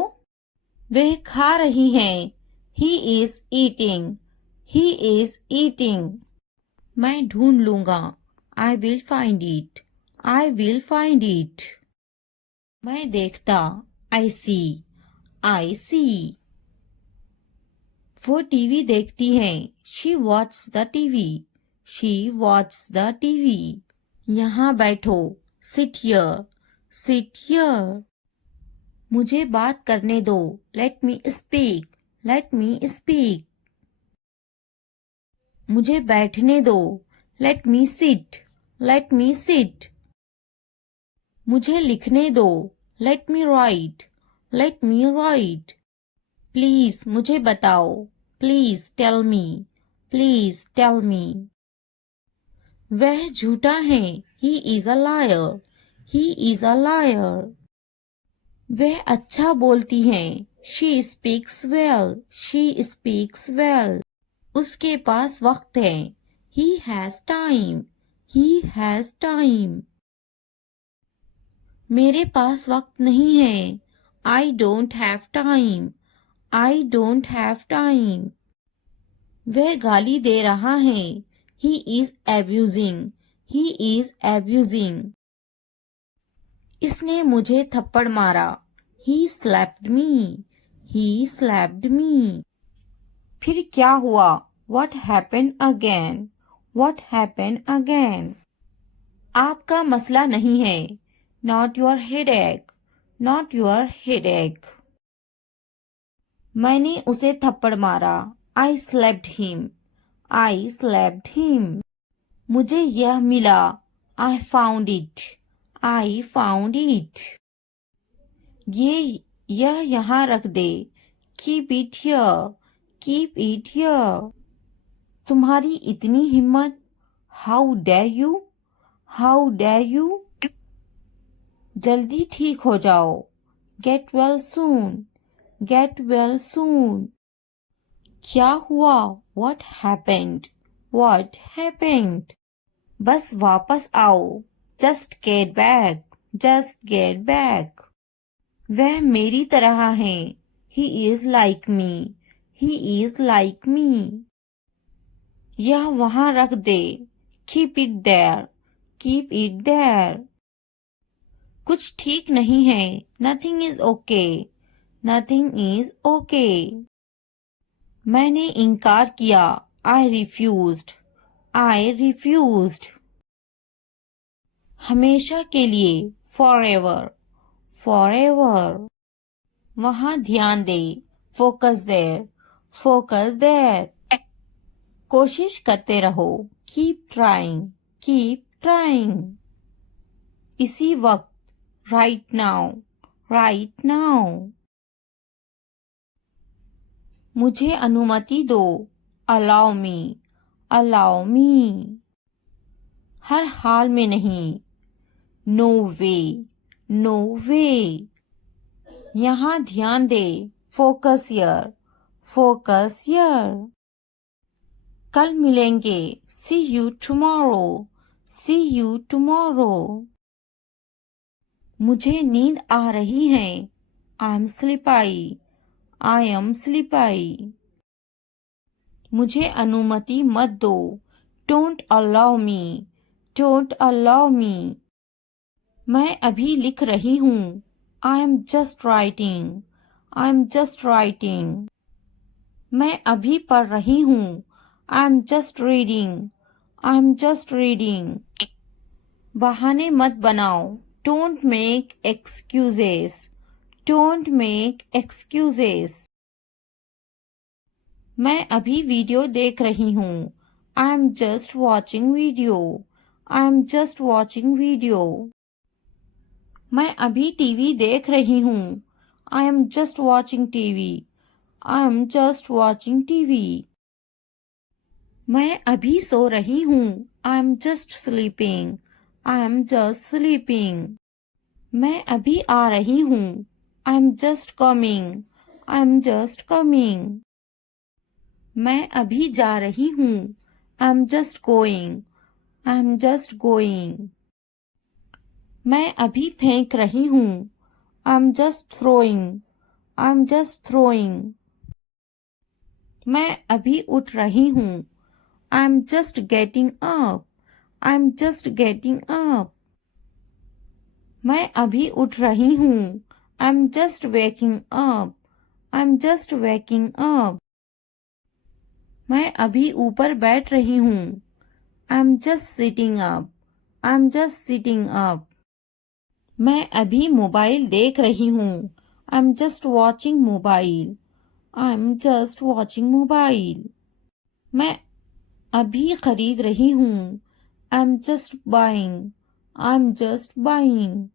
वह खा रही हैं। He is eating. He is eating. मैं ढूंढ लूंगा। I will find it. I will find it. मैं देखता। I see. I see. वो टीवी देखती हैं। She watches the TV. She watches the TV. यहाँ बैठो। Sit here. Sit here. मुझे बात करने दो। Let me speak. Let me speak. मुझे बैठने दो। Let me sit. Let me sit. मुझे लिखने दो। Let me write. Let me write. Please मुझे बताओ, please tell me, please tell me. वह झूठा है, he is a liar, he is a liar. वह अच्छा बोलती है, she speaks well, she speaks well. उसके पास वक्त है, he has time, he has time. मेरे पास वक्त नहीं है, I don't have time, I don't have time. वह गाली दे रहा है, he is abusing, he is abusing. इसने मुझे थप्पड़ मारा, ही स्लैप्ड मी, ही स्लैप्ड मी। फिर क्या हुआ, what happened again, what happened again. आपका मसला नहीं है, not your headache, not your headache. मैंने उसे थप्पड़ मारा, I slapped him, I slapped him. मुझे यह मिला, I found it, I found it. यह यहाँ रख दे, keep it here, keep it here. तुम्हारी इतनी हिम्मत, how dare you, how dare you. जल्दी ठीक हो जाओ, get well soon, get well soon. क्या हुआ, व्हाट हैपेंड, व्हाट हैपेंड। बस वापस आओ, just get back, just get back. वह मेरी तरह है, he is like me, he is like me. यह वहां रख दे, keep it there, keep it there. कुछ ठीक नहीं है, nothing is okay, nothing is okay. मैंने इनकार किया, आई रिफ्यूज्ड, आई रिफ्यूज्ड। हमेशा के लिए, फॉर एवर, फॉर एवर। वहां ध्यान दे, फोकस देयर, फोकस देयर। कोशिश करते रहो, कीप ट्राइंग, कीप ट्राइंग। इसी वक्त, राइट नाउ, राइट नाउ। मुझे अनुमति दो, अलाउ मी, अलाउ मी। हर हाल में नहीं, नो वे, नो वे। यहाँ ध्यान दे, फोकस हियर, फोकस हियर। कल मिलेंगे, see you tomorrow, see you tomorrow. मुझे नींद आ रही है, आई एम स्लीपाई, आई एम स्लीपाई। मुझे अनुमति मत दो, don't allow me, don't allow me. मैं अभी लिख रही हूँ, I am just writing, I am just writing. मैं अभी पढ़ रही हूँ, I am just reading, I am just reading. बहाने मत बनाओ, don't make excuses, don't make excuses. मैं अभी वीडियो देख रही हूँ, I am just watching video, I am just watching video. मैं अभी टीवी देख रही हूँ, I am just watching TV, I am just watching TV. मैं अभी सो रही हूँ, I am just sleeping, I am just sleeping. मैं अभी आ रही हूँ, I am just coming, I am just coming. मैं अभी जा रही हूँ, I am just going, I am just going. मैं अभी फेंक रही हूँ, I am just throwing, I am just throwing. मैं अभी उठ रही हूँ, I am just getting up, I am just getting up. मैं अभी उठ रही हूँ, I am just waking up, I am just waking up. मैं अभी ऊपर बैठ रही हूँ, I am just sitting up, I am just sitting up. मैं अभी मोबाइल देख रही हूँ, I am just watching mobile, I am just watching mobile. मैं अभी खरीद रही हूँ, I am just buying, I am just buying.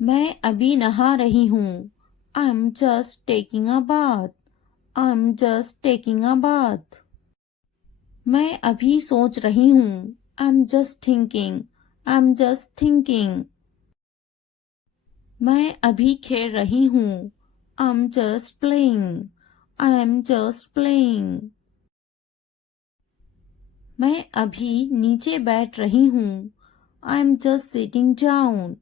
मैं अभी नहा रही हूँ, I'm just taking a bath. I'm just taking a bath. मैं अभी सोच रही हूँ. I'm just thinking. I'm just thinking. मैं अभी खेल रही हूँ. I'm just playing. I'm just playing. मैं अभी नीचे बैठ रही हूँ. I'm just sitting down.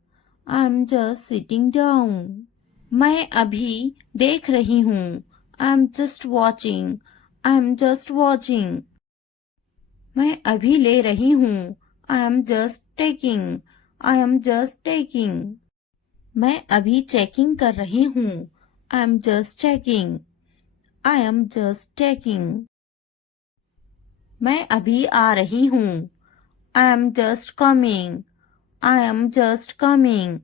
I'm just sitting down. मैं अभी देख रही हूँ. I'm just watching. I'm just watching. मैं अभी ले रही हूँ. I am just taking. I am just taking. मैं अभी चेकिंग कर रही हूँ. I am just checking. I am just checking. मैं अभी आ रही हूँ. I am just coming. I am just coming.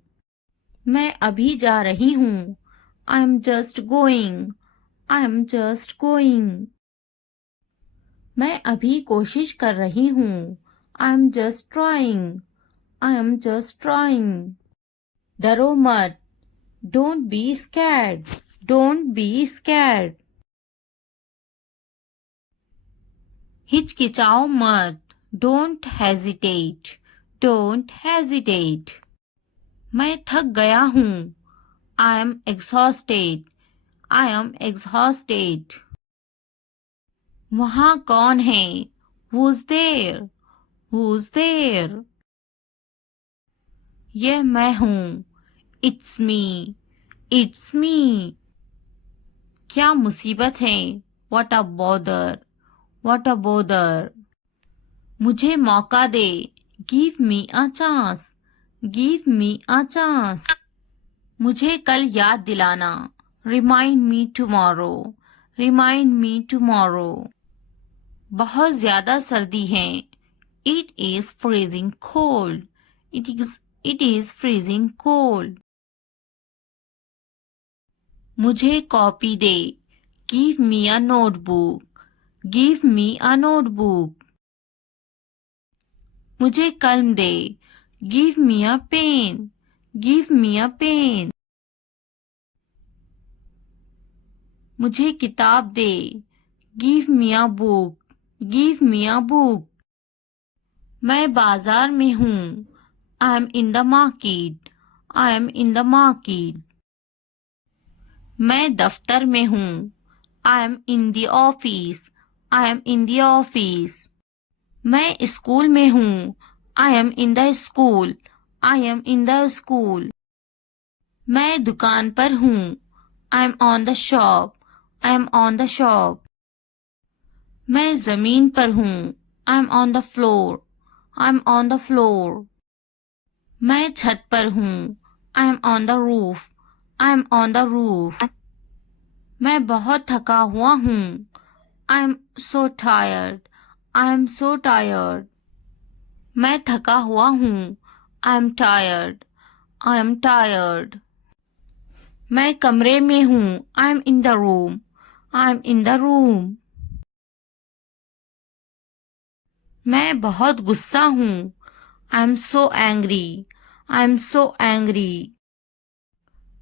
मैं अभी जा रही हूँ. I am just going. I am just going. मैं अभी कोशिश कर रही हूँ. I am just trying. I am just trying. डरो मत. Don't be scared. Don't be scared. हिचकिचाओ मत. Don't hesitate. Don't hesitate. मैं थक गया हूँ. I am exhausted. I am exhausted. वहाँ कौन है? Who's there? Who's there? यह मैं हूँ. It's me. It's me. क्या मुसीबत है? What a bother. What a bother. मुझे मौका दे. Give me a chance. Give me a chance. मुझे कल याद दिलाना. Remind me tomorrow. Remind me tomorrow. बहुत ज्यादा सर्दी है. It is freezing cold. It is freezing cold. मुझे copy they. Give me a notebook. Give me a notebook. मुझे कलम दे. Give me a pen. Give me a pen. मुझे किताब दे. Give me a book. Give me a book. मैं बाजार में हूँ. I am in the market. I am in the market. मैं दफ्तर में हूँ. I am in the office. I am in the office. मैं स्कूल में हूँ. I am in the school. I am in the school. मैं दुकान पर हूँ. I am on the shop. I am on the shop. मैं जमीन पर हूँ. I am on the floor. I am on the floor. मैं छत पर हूँ. I am on the roof. I am on the roof. मैं बहुत थका हुआ हूँ. I am so tired. I am so tired. मैं थका हुआ हूँ. I am tired. I am tired. मैं कमरे में हूँ. I am in the room. I am in the room. मैं बहुत गुस्सा हूँ. I am so angry. I am so angry.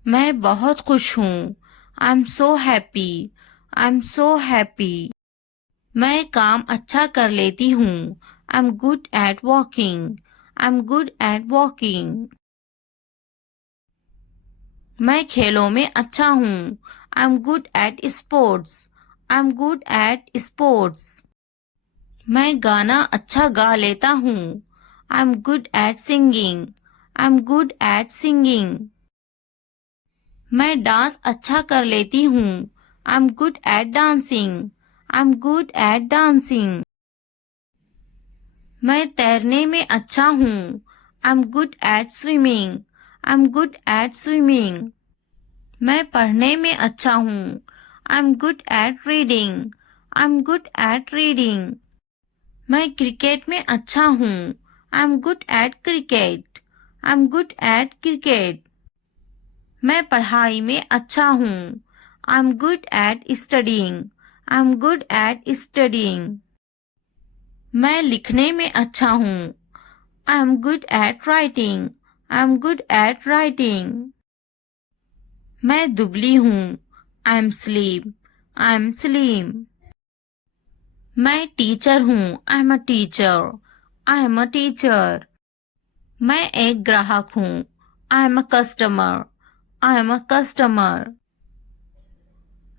मैं बहुत खुश हूँ. I am so happy. I am so happy. मैं काम अच्छा कर लेती हूँ. I am good at walking. I am good at walking. मैं खेलों में अच्छा हूँ. I am good at sports. I am good at sports. मैं गाना अच्छा गा लेता हूँ. I am good at singing. I am good at singing. मैं डांस अच्छा कर लेती हूँ. I am good at dancing. I am good at dancing. मैं तैरने में अच्छा हूँ. I am good at swimming. I am good at swimming. मैं पढ़ने में अच्छा हूँ. I am good at reading. I am good at reading. मैं क्रिकेट में अच्छा हूँ. I am good at cricket. I am good at cricket. मैं पढ़ाई में अच्छा हूँ. I am good at studying. I am good at studying. मैं लिखने में अच्छा हूँ. I am good at writing. I am good at writing. मैं दुबली हूँ, I M slim, I am slim. मैं टीचर हूँ, I am a teacher, I am a teacher. मैं एक ग्राहक हूँ, I am a customer, I am a customer.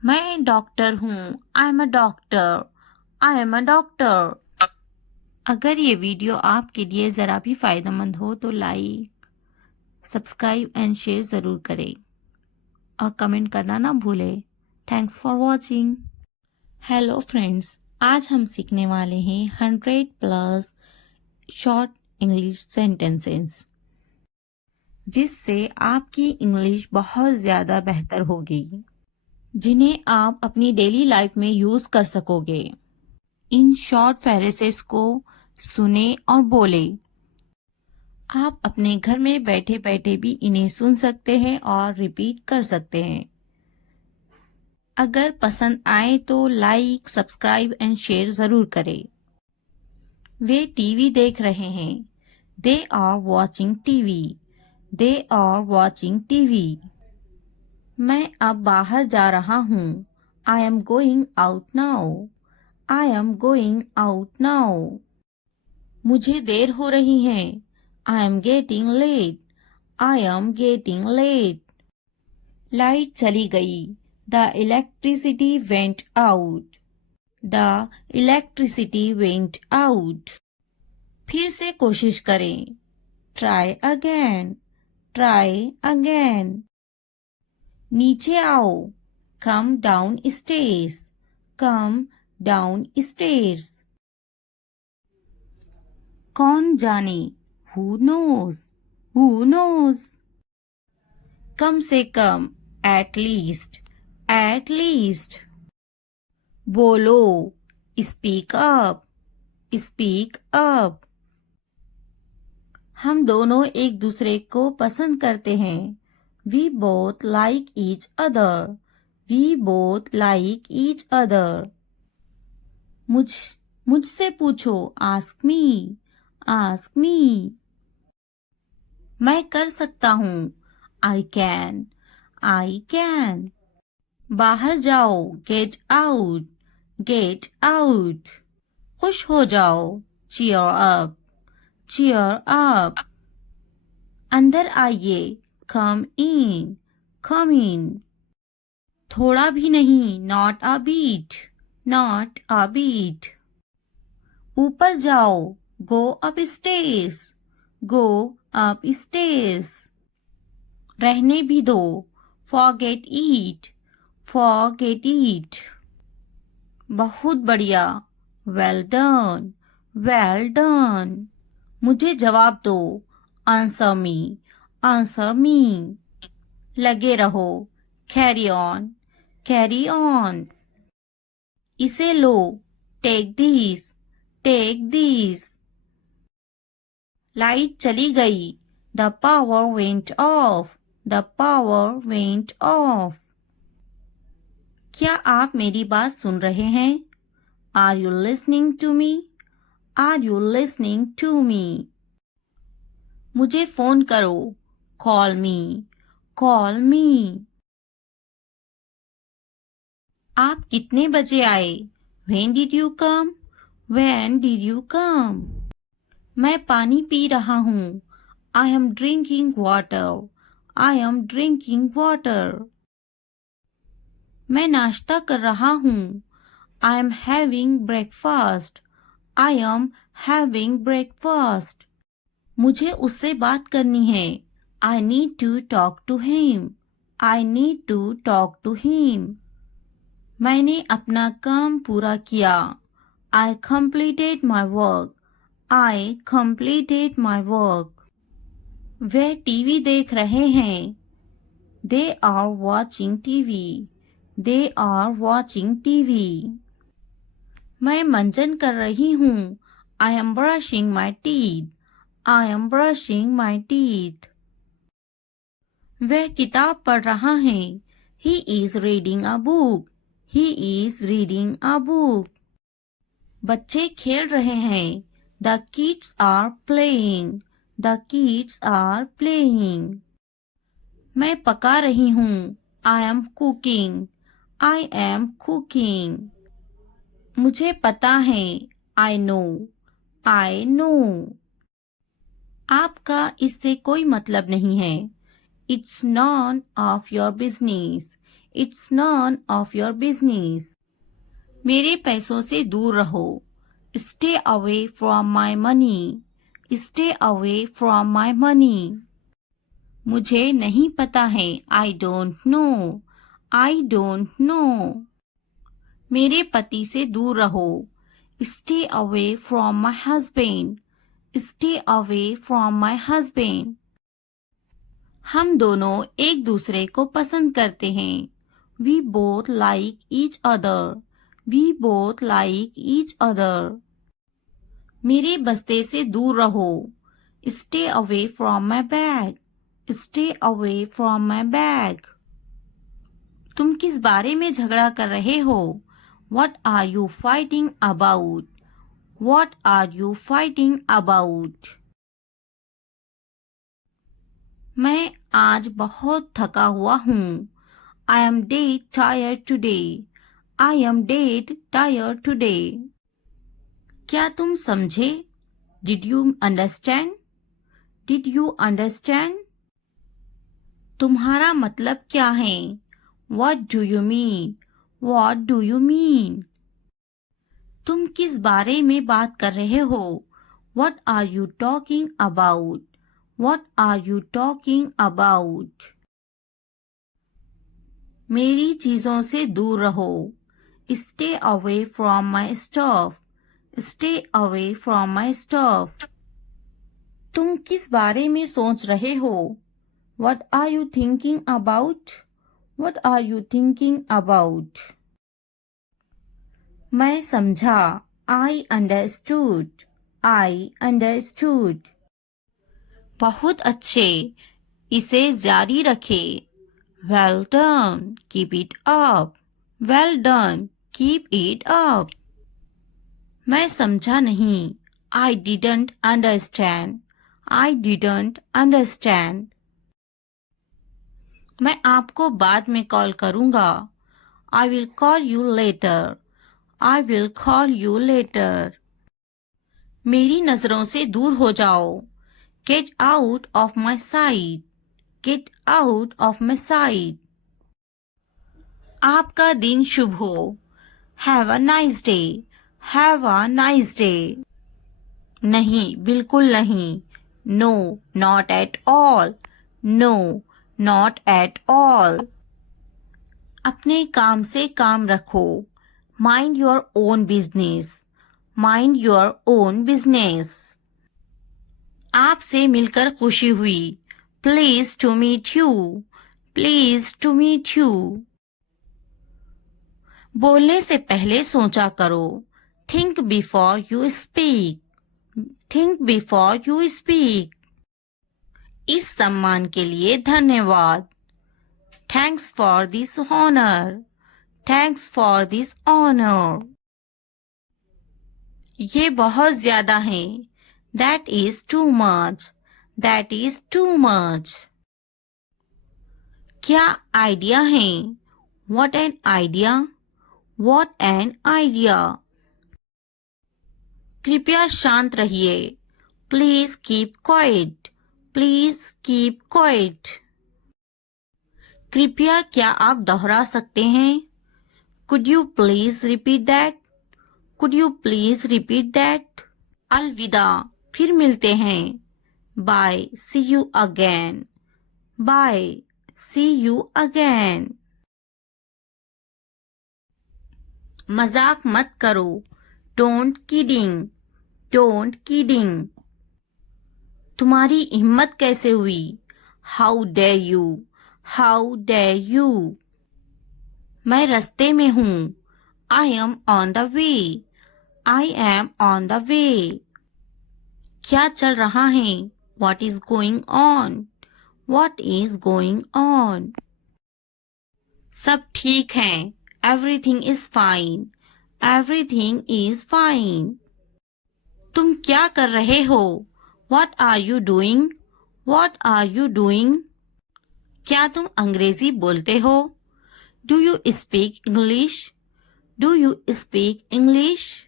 मैं डॉक्टर हूँ, I am a doctor, I am a doctor. अगर ये वीडियो आपके लिए ज़रा भी फ़ायदेमंद हो तो लाइक, सब्सक्राइब एंड शेयर ज़रूर करें और कमेंट करना ना भूलें। Thanks for watching. Hello friends, आज हम सीखने वाले हैं 100+ शॉर्ट इंग्लिश सेंटेंसेस, जिससे आपकी इंग्लिश बहुत ज़्यादा बेहतर होगी, जिन्हें आप अपनी डेली लाइफ में यूज़ कर सकोगे। इन शॉर्ट फ्रेजेस को सुने और बोले। आप अपने घर में बैठे बैठे भी इन्हें सुन सकते हैं और रिपीट कर सकते हैं। अगर पसंद आए तो लाइक, सब्सक्राइब एंड शेयर ज़रूर करें। वे टीवी देख रहे हैं। They are watching TV. They are watching TV. मैं अब बाहर जा रहा हूँ। I am going out now. I am going out now. मुझे देर हो रही है। I am getting late. I am getting late. Light चली गई। The electricity went out. The electricity went out. फिर से कोशिश करें। Try again. Try again. नीचे आओ। Come down stairs. Come down stairs. कौन जाने? Who knows? Who knows? कम से कम, एट लीस्ट। At least. बोलो। Speak up. Speak up. हम दोनों एक दूसरे को पसंद करते हैं। We both like each other. We both like each other. मुझसे पूछो। Ask me. Ask me. मैं कर सकता हूँ। I can. I can. बाहर जाओ। Get out. Get out. खुश हो जाओ। Cheer up. Cheer up. अंदर आइए। Come in. Come in. थोड़ा भी नहीं। Not a bit. Not a bit. ऊपर जाओ। Go upstairs. Go upstairs. रहने भी दो। Forget it. Forget it. बहुत बढ़िया। Well done. Well done. मुझे जवाब दो। Answer me. Answer me. लगे रहो। Carry on. Carry on. इसे लो। Take this. Take this. Light चली गई। The power went off. The power went off. क्या आप मेरी बात सुन रहे हैं? Are you listening to me? Are you listening to me? मुझे फोन करो। Call me. Call me. आप कितने बजे आए? When did you come? When did you come? मैं पानी पी रहा हूँ। I am drinking water. I am drinking water. मैं नाश्ता कर रहा हूँ। I am having breakfast. I am having breakfast. मुझे उससे बात करनी है। I need to talk to him. I need to talk to him. मैंने अपना काम पूरा किया। I completed my work. I completed my work. Way TV देख रहे हैं। They are watching TV. They are watching TV. मैं मंजन कर रही हूँ। I am brushing my teeth. I am brushing my teeth. वह किताब पढ़ रहा है। He is reading a book. He is reading a book. बच्चे खेल रहे हैं। The kids are playing. The kids are playing. मैं पका रही हूँ। I am cooking. I am cooking. मुझे पता है. I know. I know. आपका इससे कोई मतलब नहीं है. It's none of your business. It's none of your business. मेरे पैसों से दूर रहो. Stay away from my money. Stay away from my money. मुझे नहीं पता है. I don't know. I don't know. मेरे पति से दूर रहो. Stay away from my husband. Stay away from my husband. हम दोनों एक दूसरे को पसंद करते हैं. We both like each other. We both like each other. मेरे बस्ते से दूर रहो. Stay away from my bag. Stay away from my bag. तुम किस बारे में झगड़ा कर रहे हो? What are you fighting about? What are you fighting about? मैं आज बहुत थका हुआ हूँ. I am dead tired today. I am dead tired today. क्या तुम समझे? Did you understand? Did you understand? तुम्हारा मतलब क्या है? What do you mean? What do you mean? तुम किस बारे में बात कर रहे हो? What are you talking about? What are you talking about? मेरी चीजों से दूर रहो. Stay away from my stuff. Stay away from my stuff. तुम किस बारे में सोच रहे हो? What are you thinking about? What are you thinking about? मैं समझा. I understood. I understood. बहुत अच्छे. इसे जारी रखे. Well done. Keep it up. Well done. Keep it up. मैं समझा नहीं. I didn't understand. I didn't understand. मैं आपको बाद में कॉल करूंगा. I will call you later. I will call you later. मेरी नजरों से दूर हो जाओ. Get out of my sight. Get out of my sight. आपका दिन शुभ हो. Have a nice day. Have a nice day. नहीं, बिल्कुल नहीं. No, not at all. No, not at all. अपने काम से काम रखो. Mind your own business. Mind your own business. आपसे मिलकर खुशी हुई. Pleased to meet you. Pleased to meet you. बोलने से पहले सोचा करो. Think before you speak. Think before you speak. इस सम्मान के लिए धन्यवाद. Thanks for this honor. Thanks for this honor. ये बहुत ज्यादा है. That is too much. That is too much. क्या आइडिया है? What an idea. What an idea. कृपया शांत रहिए. Please keep quiet. Please keep quiet. कृपया क्या आप दोहरा सकते हैं? Could you please repeat that? Could you please repeat that? अलविदा. फिर मिलते हैं. Bye. See you again. Bye. See you again. मजाक मत करो. Don't kidding. Don't kidding. तुम्हारी हिम्मत कैसे हुई? How dare you? How dare you? मैं रास्ते में हूँ. I am on the way. I am on the way. क्या चल रहा है? What is going on? What is going on? सब ठीक है. Everything is fine. Everything is fine. तुम क्या कर रहे हो? What are you doing? What are you doing? क्या तुम अंग्रेजी बोलते हो? Do you speak English? Do you speak English?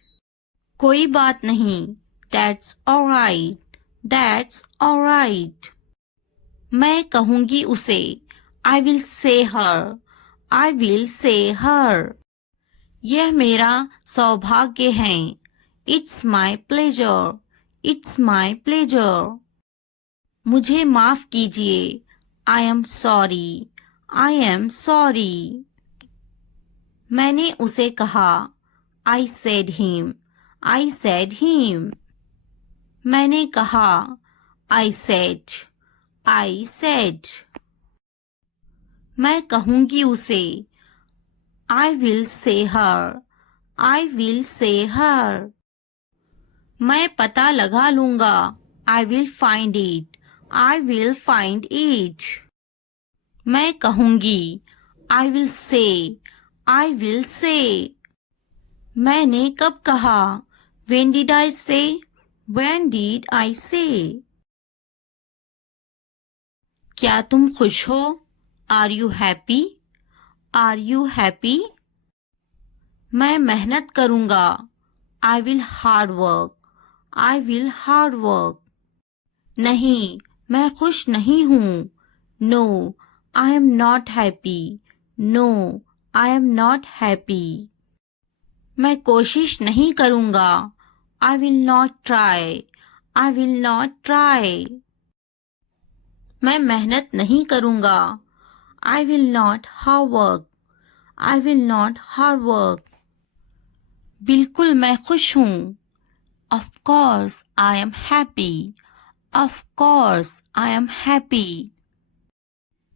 कोई बात नहीं। That's alright. That's alright. मैं कहूंगी उसे। I will say her. I will say हर। यह मेरा सौभाग्य है। It's my pleasure. It's my pleasure. मुझे माफ कीजिए। I am sorry. I am sorry. मैंने उसे कहा। I said him. I said him. मैंने कहा। I said. I said. मैं कहूंगी उसे। I will say her. I will say हर। मैं पता लगा लूंगा। I will find it. I will find it. मैं कहूंगी। I will say. I will say. मैंने कब कहा? When did I say? When did I say? क्या तुम खुश हो? Are you happy? Are you happy? मैं मेहनत करूंगा। I will hard work. I will hard work. नहीं, मैं खुश नहीं हूँ। No, I am not happy. No, I am not happy. मैं कोशिश नहीं करूंगा। I will not try. I will not try. मैं मेहनत नहीं करूंगा। I will not hard work. I will not hard work. बिल्कुल मैं खुश हूँ। Of course I am happy. Of course I am happy.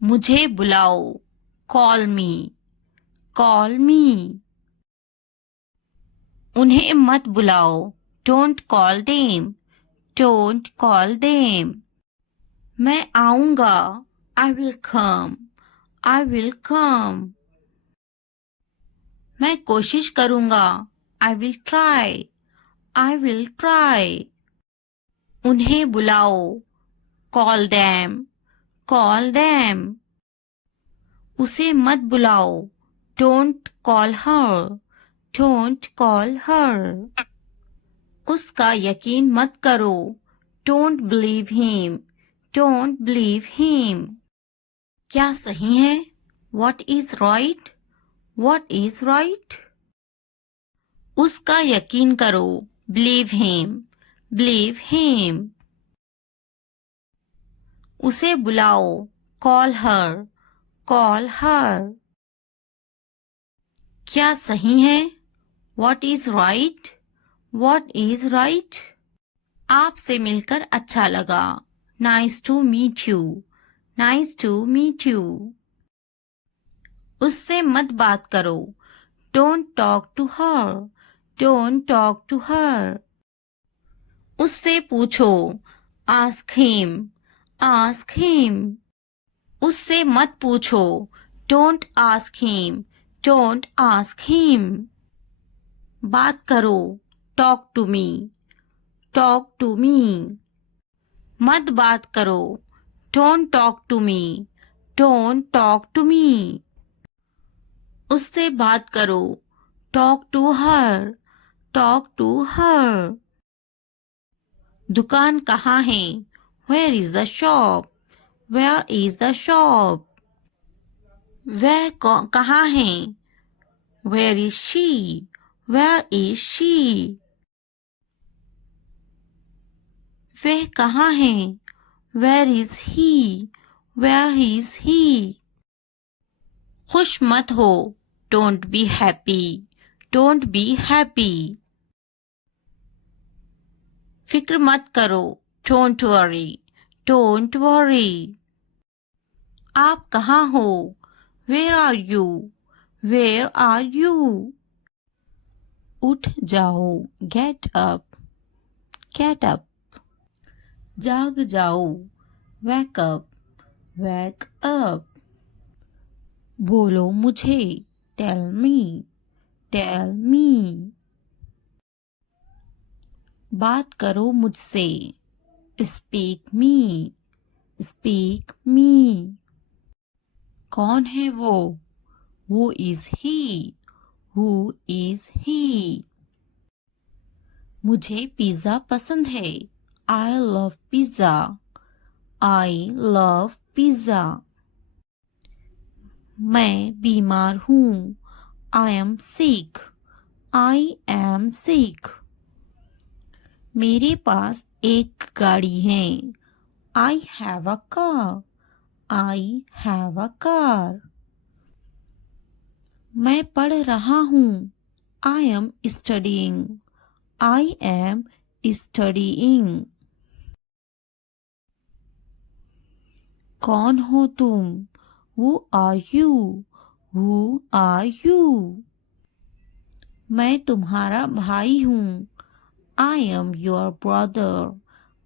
मुझे बुलाओ। Call me. Call me. उन्हें मत बुलाओ। Don't call them. Don't call them. मैं आऊंगा। I will come. I will come. मैं कोशिश करूंगा। I will try. I will try. उन्हें बुलाओ। Call them. Call them. उसे मत बुलाओ। Don't call her. Don't call her. उसका यकीन मत करो। Don't believe him. Don't believe him. क्या सही है? What is right? What is right? उसका यकीन करो। Believe him. Believe him. उसे बुलाओ। Call her. Call her. क्या सही है? What is right? What is right? आपसे मिलकर अच्छा लगा। Nice to meet you. Nice to meet you. उससे मत बात करो। Don't talk to her. Don't talk to her. उससे पूछो। Ask him. Ask him. उससे मत पूछो। Don't ask him. Don't ask him. बात करो। Talk to me. Talk to me. मत बात करो। Don't talk to me. Don't talk to me. उससे बात करो। Talk to her. Talk to her. दुकान कहाँ है? Where is the shop? Where is the shop? वह कहाँ है? Where is she? Where is she? वह कहाँ है? Where is he? Where is he? खुश मत हो। Don't be happy. Don't be happy. फिक्र मत करो। Don't worry. Don't worry. आप कहाँ हो? Where are you? Where are you? उठ जाओ। Get up. Get up. जाग जाओ। Wake up. Wake up. बोलो मुझे। Tell me. Tell me. बात करो मुझसे। Speak me. Speak me. कौन है वो? Who is he? Who is he? मुझे पिज्जा पसंद है। I love pizza. I love pizza. मैं बीमार हूँ। I am sick. I am sick. मेरे पास एक गाड़ी है। I have a car. I have a car. मैं पढ़ रहा हूँ। I am studying. I am studying. कौन हो तुम? Who are you? Who are you? मैं तुम्हारा भाई हूँ। I am your brother.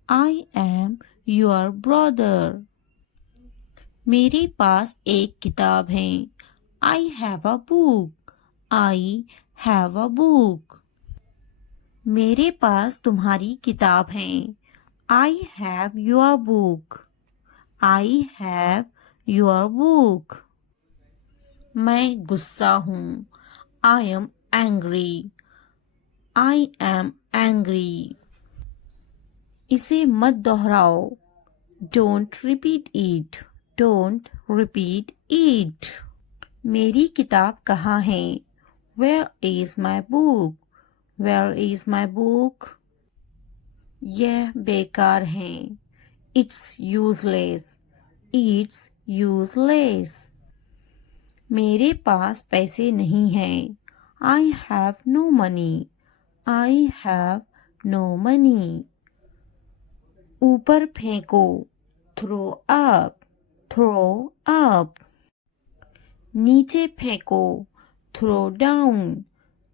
I am your brother. मेरे पास एक किताब है। I have a book. I have a book. मेरे पास तुम्हारी किताब है। I have your book. I have your book. मैं गुस्सा हूँ। I am angry. I am angry. इसे मत दोहराओ। Don't repeat it. Don't repeat it. मेरी किताब कहाँ है? Where is my book? Where is my book? यह बेकार है। It's useless. It's useless. मेरे पास पैसे नहीं हैं। I have no money. I have no money. ऊपर फेंको। Throw up. Throw up. नीचे फेंको। Throw down.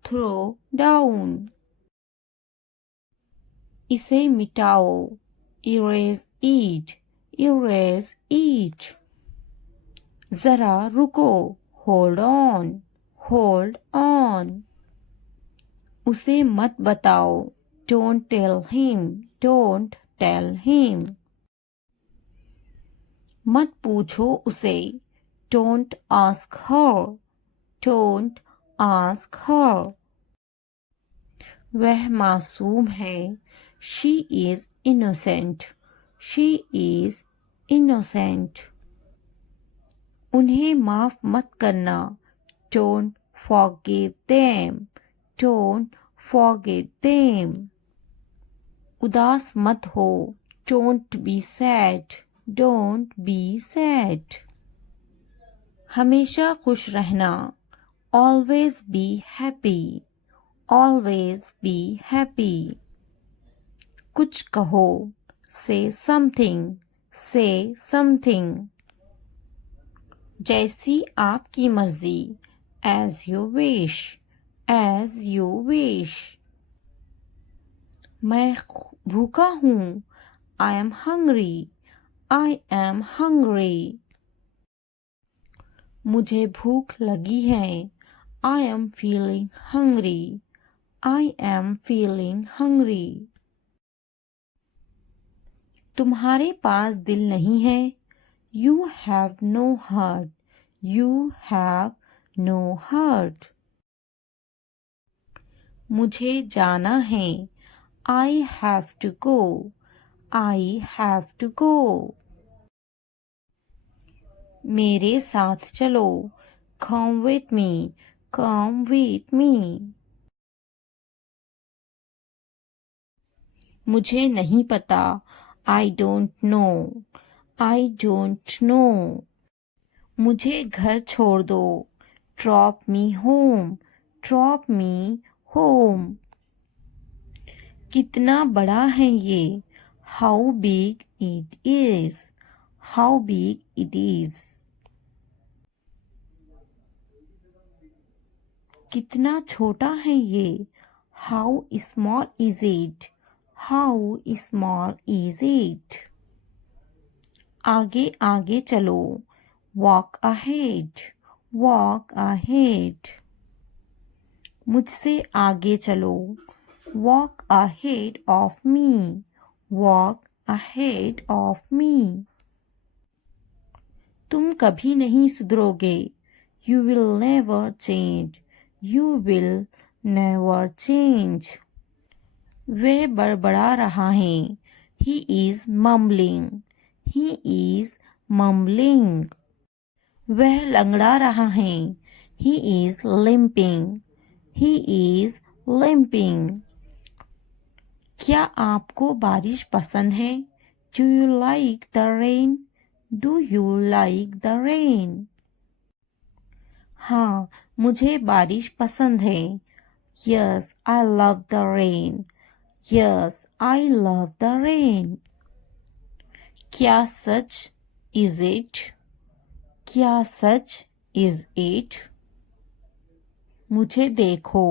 Throw down. इसे मिटाओ। Erase it. Erase it. जरा रुको। Hold on. Hold on. उसे मत बताओ। Don't tell him. Don't tell him. मत पूछो उसे। Don't ask her. Don't ask her. वह मासूम है। She is innocent. She is innocent. उन्हें माफ मत करना। Don't forgive them. Don't forgive them. उदास मत हो। Don't be sad. Don't be sad. हमेशा खुश रहना। Always be happy. Always be happy. कुछ कहो। Say something. Say something. जैसी आपकी मर्जी। As you wish. As you wish. मैं भूखा हूँ। I am hungry. I am hungry. मुझे भूख लगी है। I am feeling hungry. I am feeling hungry. तुम्हारे पास दिल नहीं है। You have no heart. You have no heart. मुझे जाना है। I have to go. I have to go. मेरे साथ चलो। Come with me. Come with me. मुझे नहीं पता। I don't know. I don't know. मुझे घर छोड़ दो। Drop me home. Drop me home. कितना बड़ा है ये? How big it is. How big it is. कितना छोटा है ये? How small is it? How small is it? आगे आगे चलो। Walk ahead. Walk ahead. मुझसे आगे चलो। Walk ahead of me. Walk ahead of me. तुम कभी नहीं सुधरोगे। You will never change. You will never change. वह बड़बड़ा रहा है। He is mumbling. He is mumbling. वह लंगड़ा रहा है। He is limping. He is limping. क्या आपको बारिश पसंद है? Do you like the rain? Do you like the rain? हाँ, मुझे बारिश पसंद है। Yes, I love the rain. Yes, I love the rain. क्या सच? Is it? क्या सच? Is it? मुझे देखो।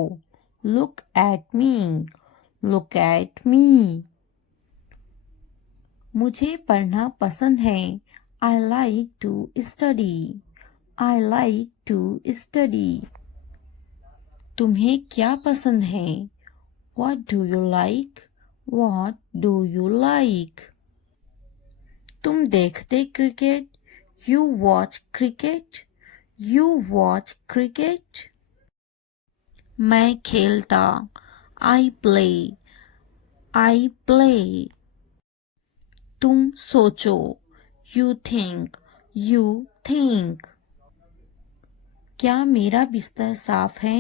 Look at me. Look at me. मुझे पढ़ना पसंद है। I like to study. I like to study. तुम्हें क्या पसंद है? What do you like? What do you like? तुम देखते cricket? You watch cricket. You watch cricket. मैं खेलता। I play. I play. तुम सोचो। You think. You think. क्या मेरा बिस्तर साफ है?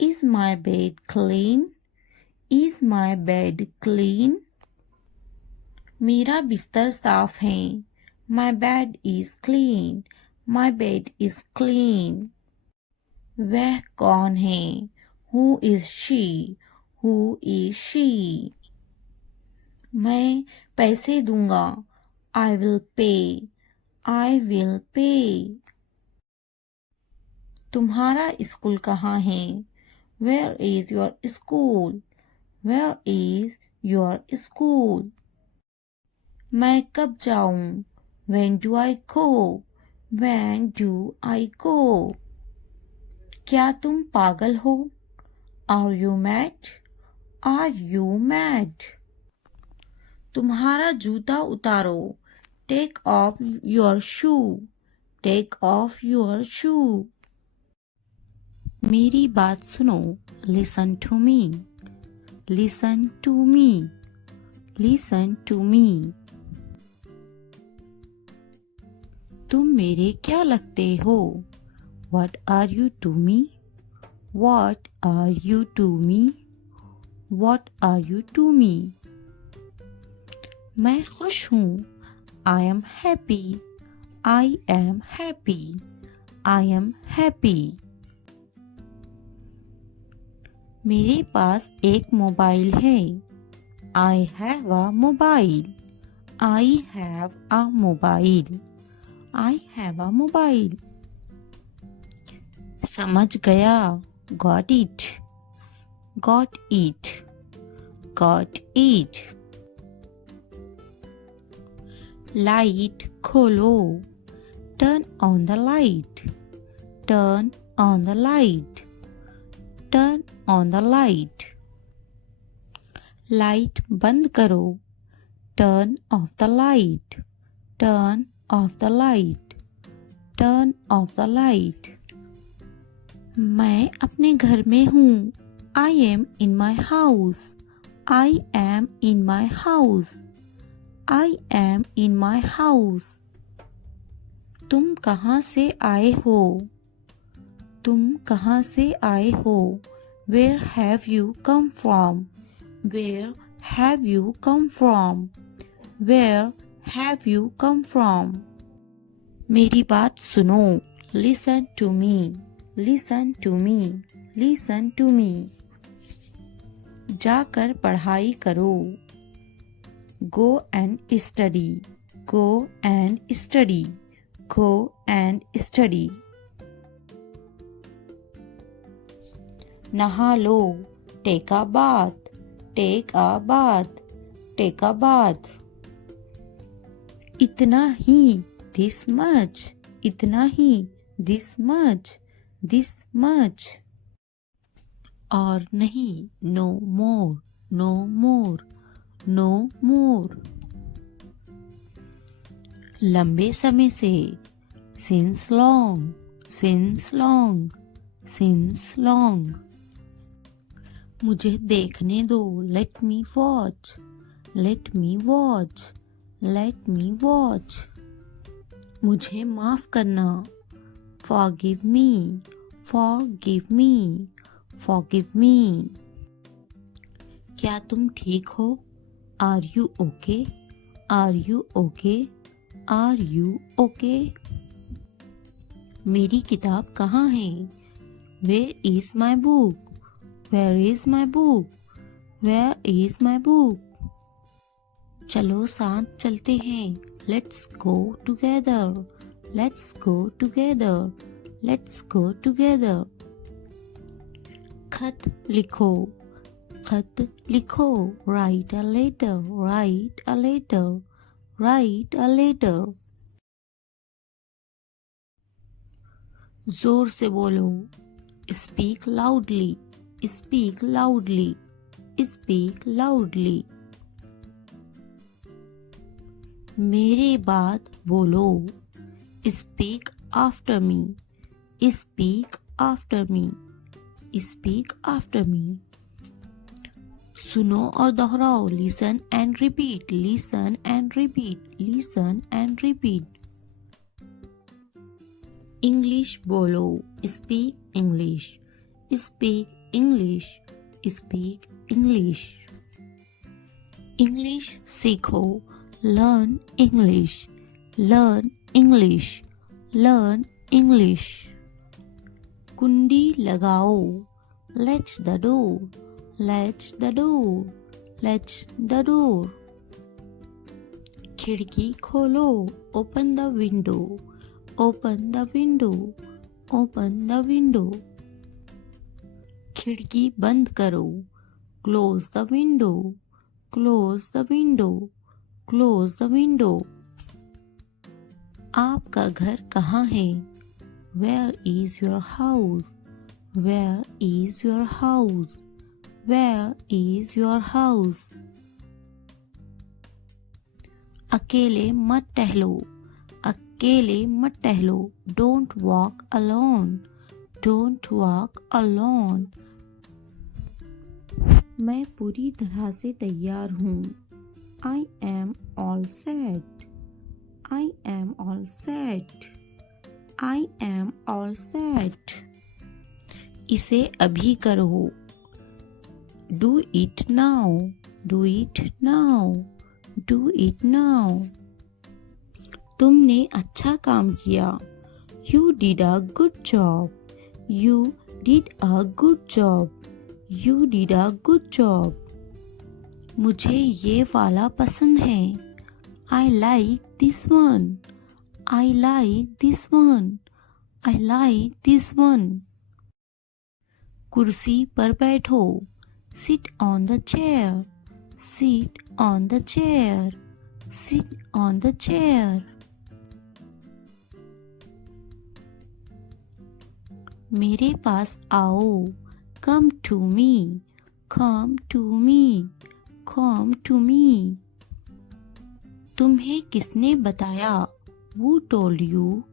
Is my bed clean? Is my bed clean? मेरा बिस्तर साफ है। My bed is clean. My bed is clean. वह कौन है? Who is she? Who is she? मैं पैसे दूंगा। I will pay. I will pay. तुम्हारा स्कूल कहाँ है? Where is your school? Where is your school? मैं कब जाऊं? When do I go? When do I go? क्या तुम पागल हो? Are you mad? Are you mad? तुम्हारा जूता उतारो। Take off your shoe. Take off your shoe. मेरी बात सुनो। Listen to me. Listen to me. Listen to me. तुम मेरे क्या लगते हो? What are you to me? What are you to me? What are you to me? मैं खुश हूँ। I am happy. I am happy. I am happy. मेरे पास एक मोबाइल है। I have a mobile. I have a mobile. I have a mobile. समझ गया। Got it. Got it. Got it. Light खोलो। Turn on the light. Turn on the light. Turn on the light. Light बंद करो। Turn off the light. Turn off the light. Turn off the light. मैं अपने घर में हूँ। I am in my house. I am in my house. I am in my house. तुम कहाँ से आए हो? तुम कहाँ से आए हो? Where have you come from? Where have you come from? Where have you come from? मेरी बात सुनो। Listen to me. Listen to me. Listen to me. जाकर पढ़ाई करो। Go and study. Go and study. Go and study. नहा लो। Take a bath. Take a bath. Take a bath. इतना ही। This much. इतना ही। This much. This much. और नहीं। No more. No more. No more. लंबे समय से। since long, since long, since long. मुझे देखने दो, let me watch, let me watch, let me watch. मुझे माफ करना, forgive me, forgive me, forgive me. क्या तुम ठीक हो? Are you okay? Are you okay? Are you okay? मेरी किताब कहाँ है? Where is my book? Where is my book? Where is my book? चलो साथ चलते हैं. Let's go together. Let's go together. Let's go together. खत लिखो, खत लिखो. Write a letter. Write a letter. Write a letter. जोर से बोलो. Speak loudly. Speak loudly. Speak loudly. मेरे बाद बोलो. Speak after me. Speak after me. Speak after me. सुनो और दोहराओ. Listen and repeat. Listen and repeat. Listen and repeat. English बोलो. Speak English. Speak English. Speak English. English सीखो. Learn English. Learn English. Learn English. कुंडी लगाओ. Latch the door. Latch the door. Latch the door. खिड़की खोलो. Open the window. Open the window. Open the window. खिड़की बंद करो. Close the window. Close the window. Close the window. आपका घर कहाँ है? Where is your house? Where is your house? Where is your house? अकेले मत टहलो. अकेले मत टहलो. Don't walk alone. Don't walk alone. मैं पूरी तरह से तैयार हूँ. I am all set. I am all set. I am all set. इसे अभी करो. Do it now. Do it now. Do it now. तुमने अच्छा काम किया. You did a good job. You did a good job. You did a good job. मुझे ये वाला पसंद है. I like this one. I like this one. I like this one. कुर्सी पर बैठो. Sit on the chair. Sit on the chair. Sit on the chair. मेरे पास आओ. Come to me. Come to me. Come to me. तुम्हें किसने बताया? Who told you?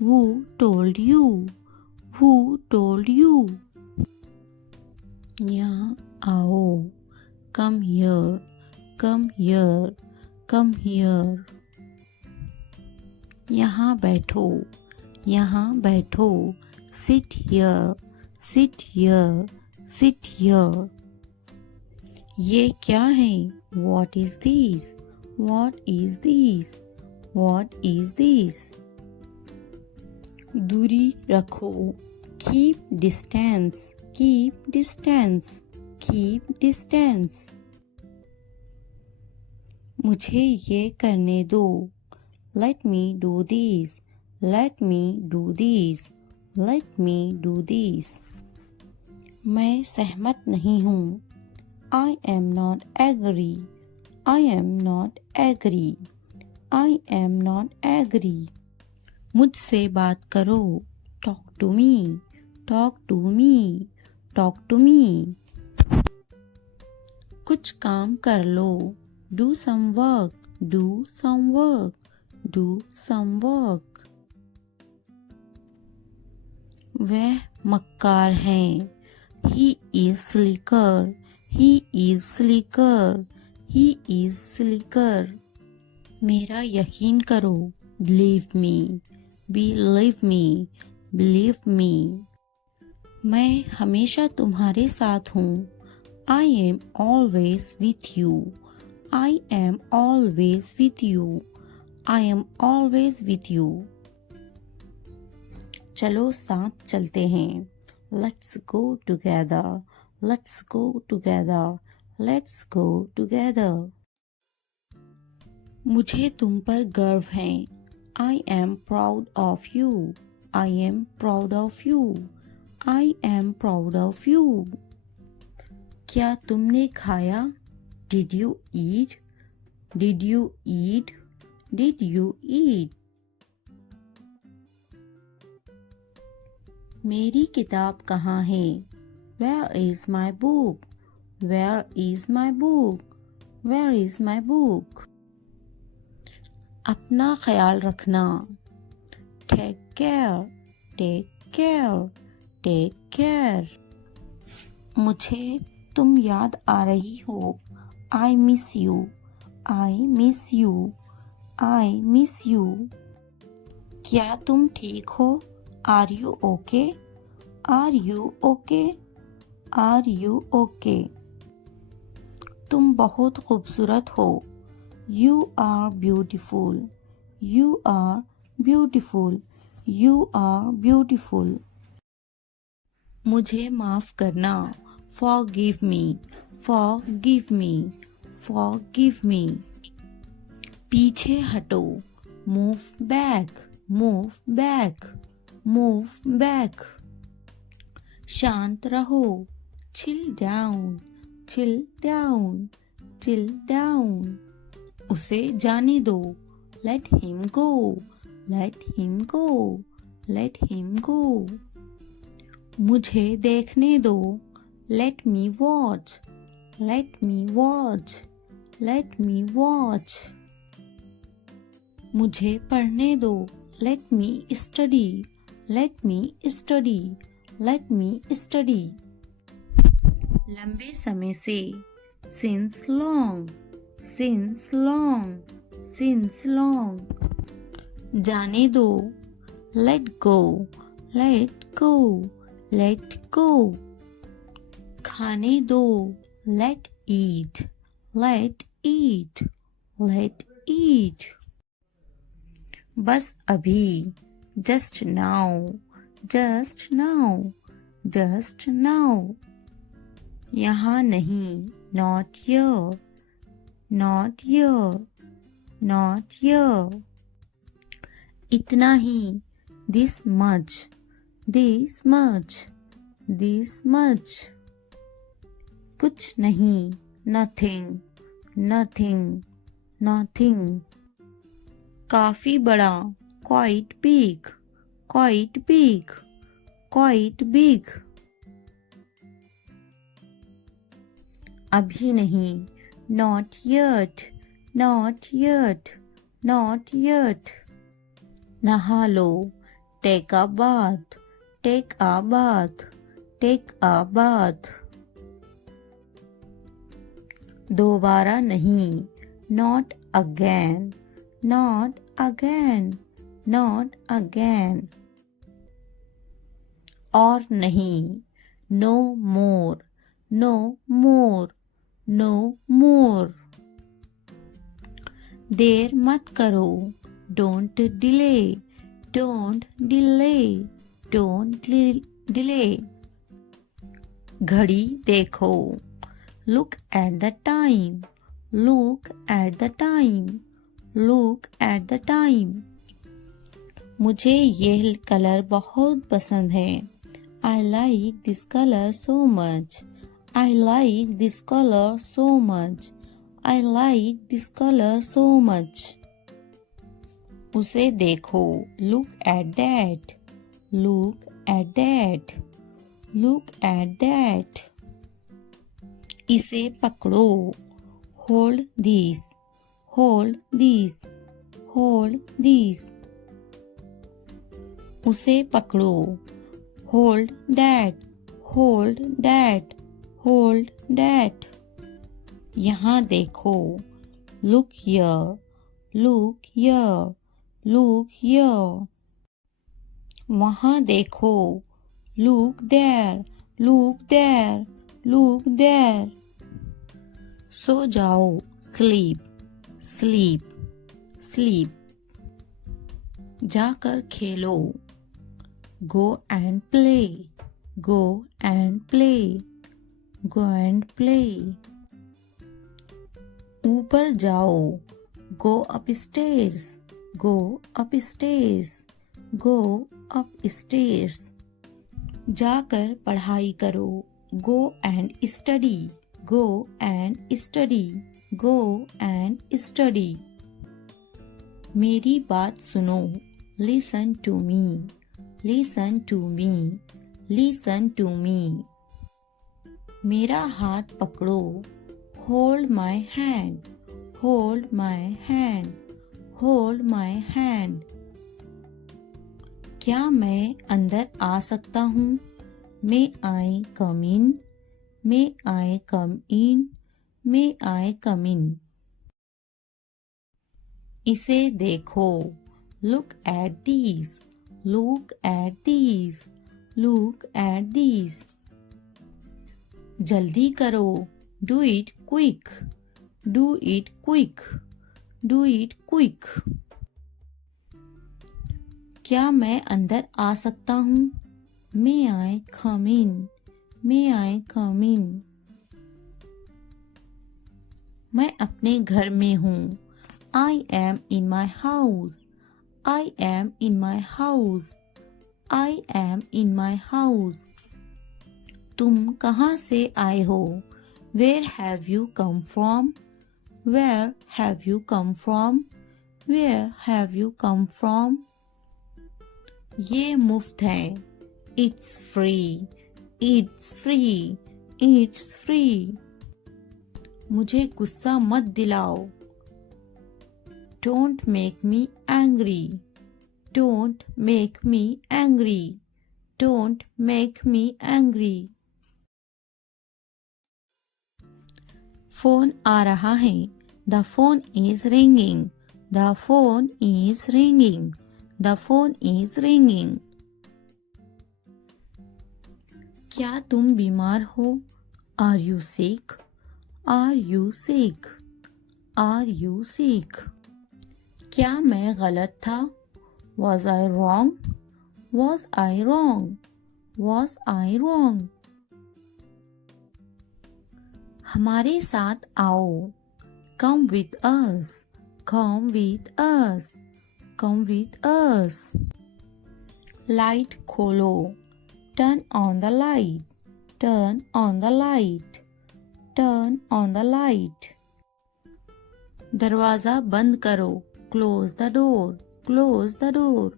Who told you? Who told you? यहाँ आओ. Come here. Come here. Come here. यहाँ बैठो. यहाँ बैठो. Sit here. Sit here. Sit here. ये क्या है? What is this? What is this? What is this? दूरी रखो. Keep distance. Keep distance. Keep distance. मुझे ये करने दो. Let me do this. Let me do this. Let me do this. मैं सहमत नहीं हूँ. I am not agree. I am not agree. I am not agree. मुझसे बात करो. Talk to me. Talk to me. Talk to me. कुछ काम कर लो. Do some work. Do some work. Do some work. वह मक्कार हैं। He is slicker. He is slicker. He is slicker. मेरा यकीन करो। Believe me. Believe me. Believe me. मैं हमेशा तुम्हारे साथ हूँ। I am always with you. I am always with you. I am always with you. चलो साथ चलते हैं। Let's go together. Let's go together. Let's go together. मुझे तुम पर गर्व है। I am proud of you. I am proud of you. I am proud of you. क्या तुमने खाया? Did you eat? Did you eat? Did you eat? मेरी किताब कहाँ है? Where is my book? Where is my book? Where is my book? अपना ख्याल रखना। Take care. Take care. Take care. मुझे तुम याद आ रही हो। I miss you. I miss you. I miss you. क्या तुम ठीक हो? Are you okay? Are you okay? Are you okay? तुम बहुत खूबसूरत हो। You are beautiful. You are beautiful. You are beautiful. मुझे माफ करना। Forgive me. Forgive me. Forgive me. पीछे हटो। Move back. Move back. Move back. शांत रहो। Chill down. Chill down. Chill down. उसे जाने दो। Let him go. Let him go. Let him go. मुझे देखने दो। Let me watch. Let me watch. Let me watch. मुझे पढ़ने दो। Let me study. Let me study. Let me study. लंबे समय से। Since long. Since long. Since long. जाने दो। Let go. Let go. Let go. खाने दो। Let eat. Let eat. Let eat. बस अभी। Just now. Just now. Just now. यहाँ नहीं। Not here. Not here. Not here. इतना ही। This much. This much. This much. कुछ नहीं। Nothing. Nothing. Nothing. काफी बड़ा। Quite big. Quite big. Quite big. अभी नहीं। Not yet. Not yet. Not yet. नहा लो। Take a bath. Take a bath. Take a bath. दोबारा नहीं। Not again. Not again. Not again. और नहीं। No more. No more. No more. देर मत करो। Don't delay. Don't delay. Don't delay. घड़ी देखो। Look at the time. Look at the time. Look at the time. मुझे ये कलर बहुत पसंद है। I like this color so much. I like this color so much. I like this color so much. उसे देखो। Look at that. Look at that. Look at that. इसे पकड़ो। Hold this. Hold this. Hold this. उसे पकड़ो। hold that, hold that, hold that. यहाँ देखो, look here, look here, look here. वहाँ देखो, look there, look there, look there. सो जाओ, sleep, sleep, sleep. जाकर खेलो, go and play, go and play, go and play. ऊपर जाओ, go upstairs, go upstairs, go upstairs. जाकर पढ़ाई करो, go and study, go and study, go and study. मेरी बात सुनो, listen to me, listen to me, listen to me. मेरा हाथ पकड़ो, hold my hand, hold my hand, hold my hand. क्या मैं अंदर आ सकता हूँ? May I come in? May I come in? May I come in? इसे देखो, look at these, look at these, look at these. जल्दी करो, do it quick, do it quick, do it quick. क्या मैं अंदर आ सकता हूँ? May I come in? May I come in? मैं अपने घर में हूँ. I am in my house. I am in my house. I am in my house. तुम कहाँ से आए हो? Where have you come from? Where have you come from? Where have you come from? ये मुफ्त है. It's free. It's free. It's free. मुझे गुस्सा मत दिलाओ. Don't make me angry. Don't make me angry. Don't make me angry. Phone आ रहा है. The phone is ringing. The phone is ringing. The phone is ringing. क्या तुम बीमार हो? Are you sick? Are you sick? Are you sick? क्या मैं गलत था? Was I wrong? Was I wrong? Was I wrong? हमारे साथ आओ. Come with us. Come with us. Come with us. Light खोलो. Turn on the light. Turn on the light. Turn on the light. दरवाजा बंद करो. Close the door. Close the door.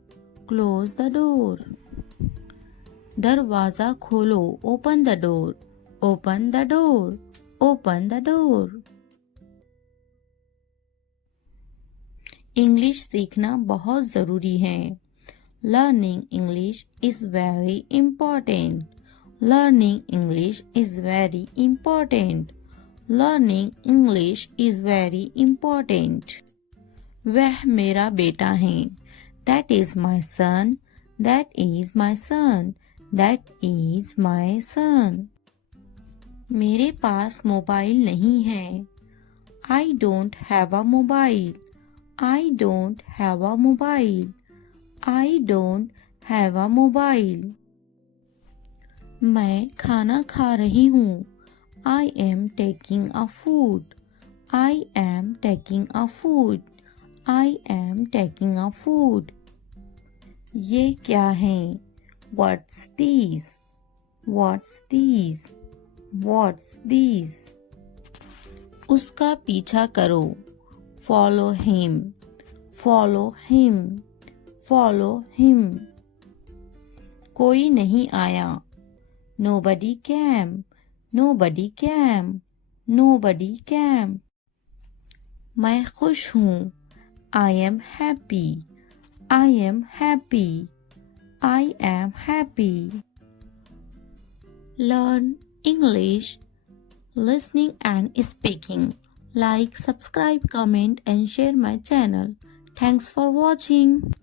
Close the door. दरवाजा खोलो. Open the door. Open the door. Open the door. English सीखना बहुत ज़रूरी है. Learning English is very important. Learning English is very important. Learning English is very important. वह मेरा बेटा है. That is my son. That is my son. That is my son. मेरे पास मोबाइल नहीं है. I don't have a mobile. I don't have a mobile. I don't have a mobile. मैं खाना खा रही हूँ. I am taking a food. I am taking a food. I am taking a food. ये क्या है? What's these? What's these? What's these? उसका पीछा करो. Follow him. Follow him. Follow him. कोई नहीं आया. Nobody came. Nobody came. Nobody came. मैं खुश हूँ. I am happy. I am happy. I am happy. Learn English, listening and speaking. Like, subscribe, comment and share my channel. Thanks for watching.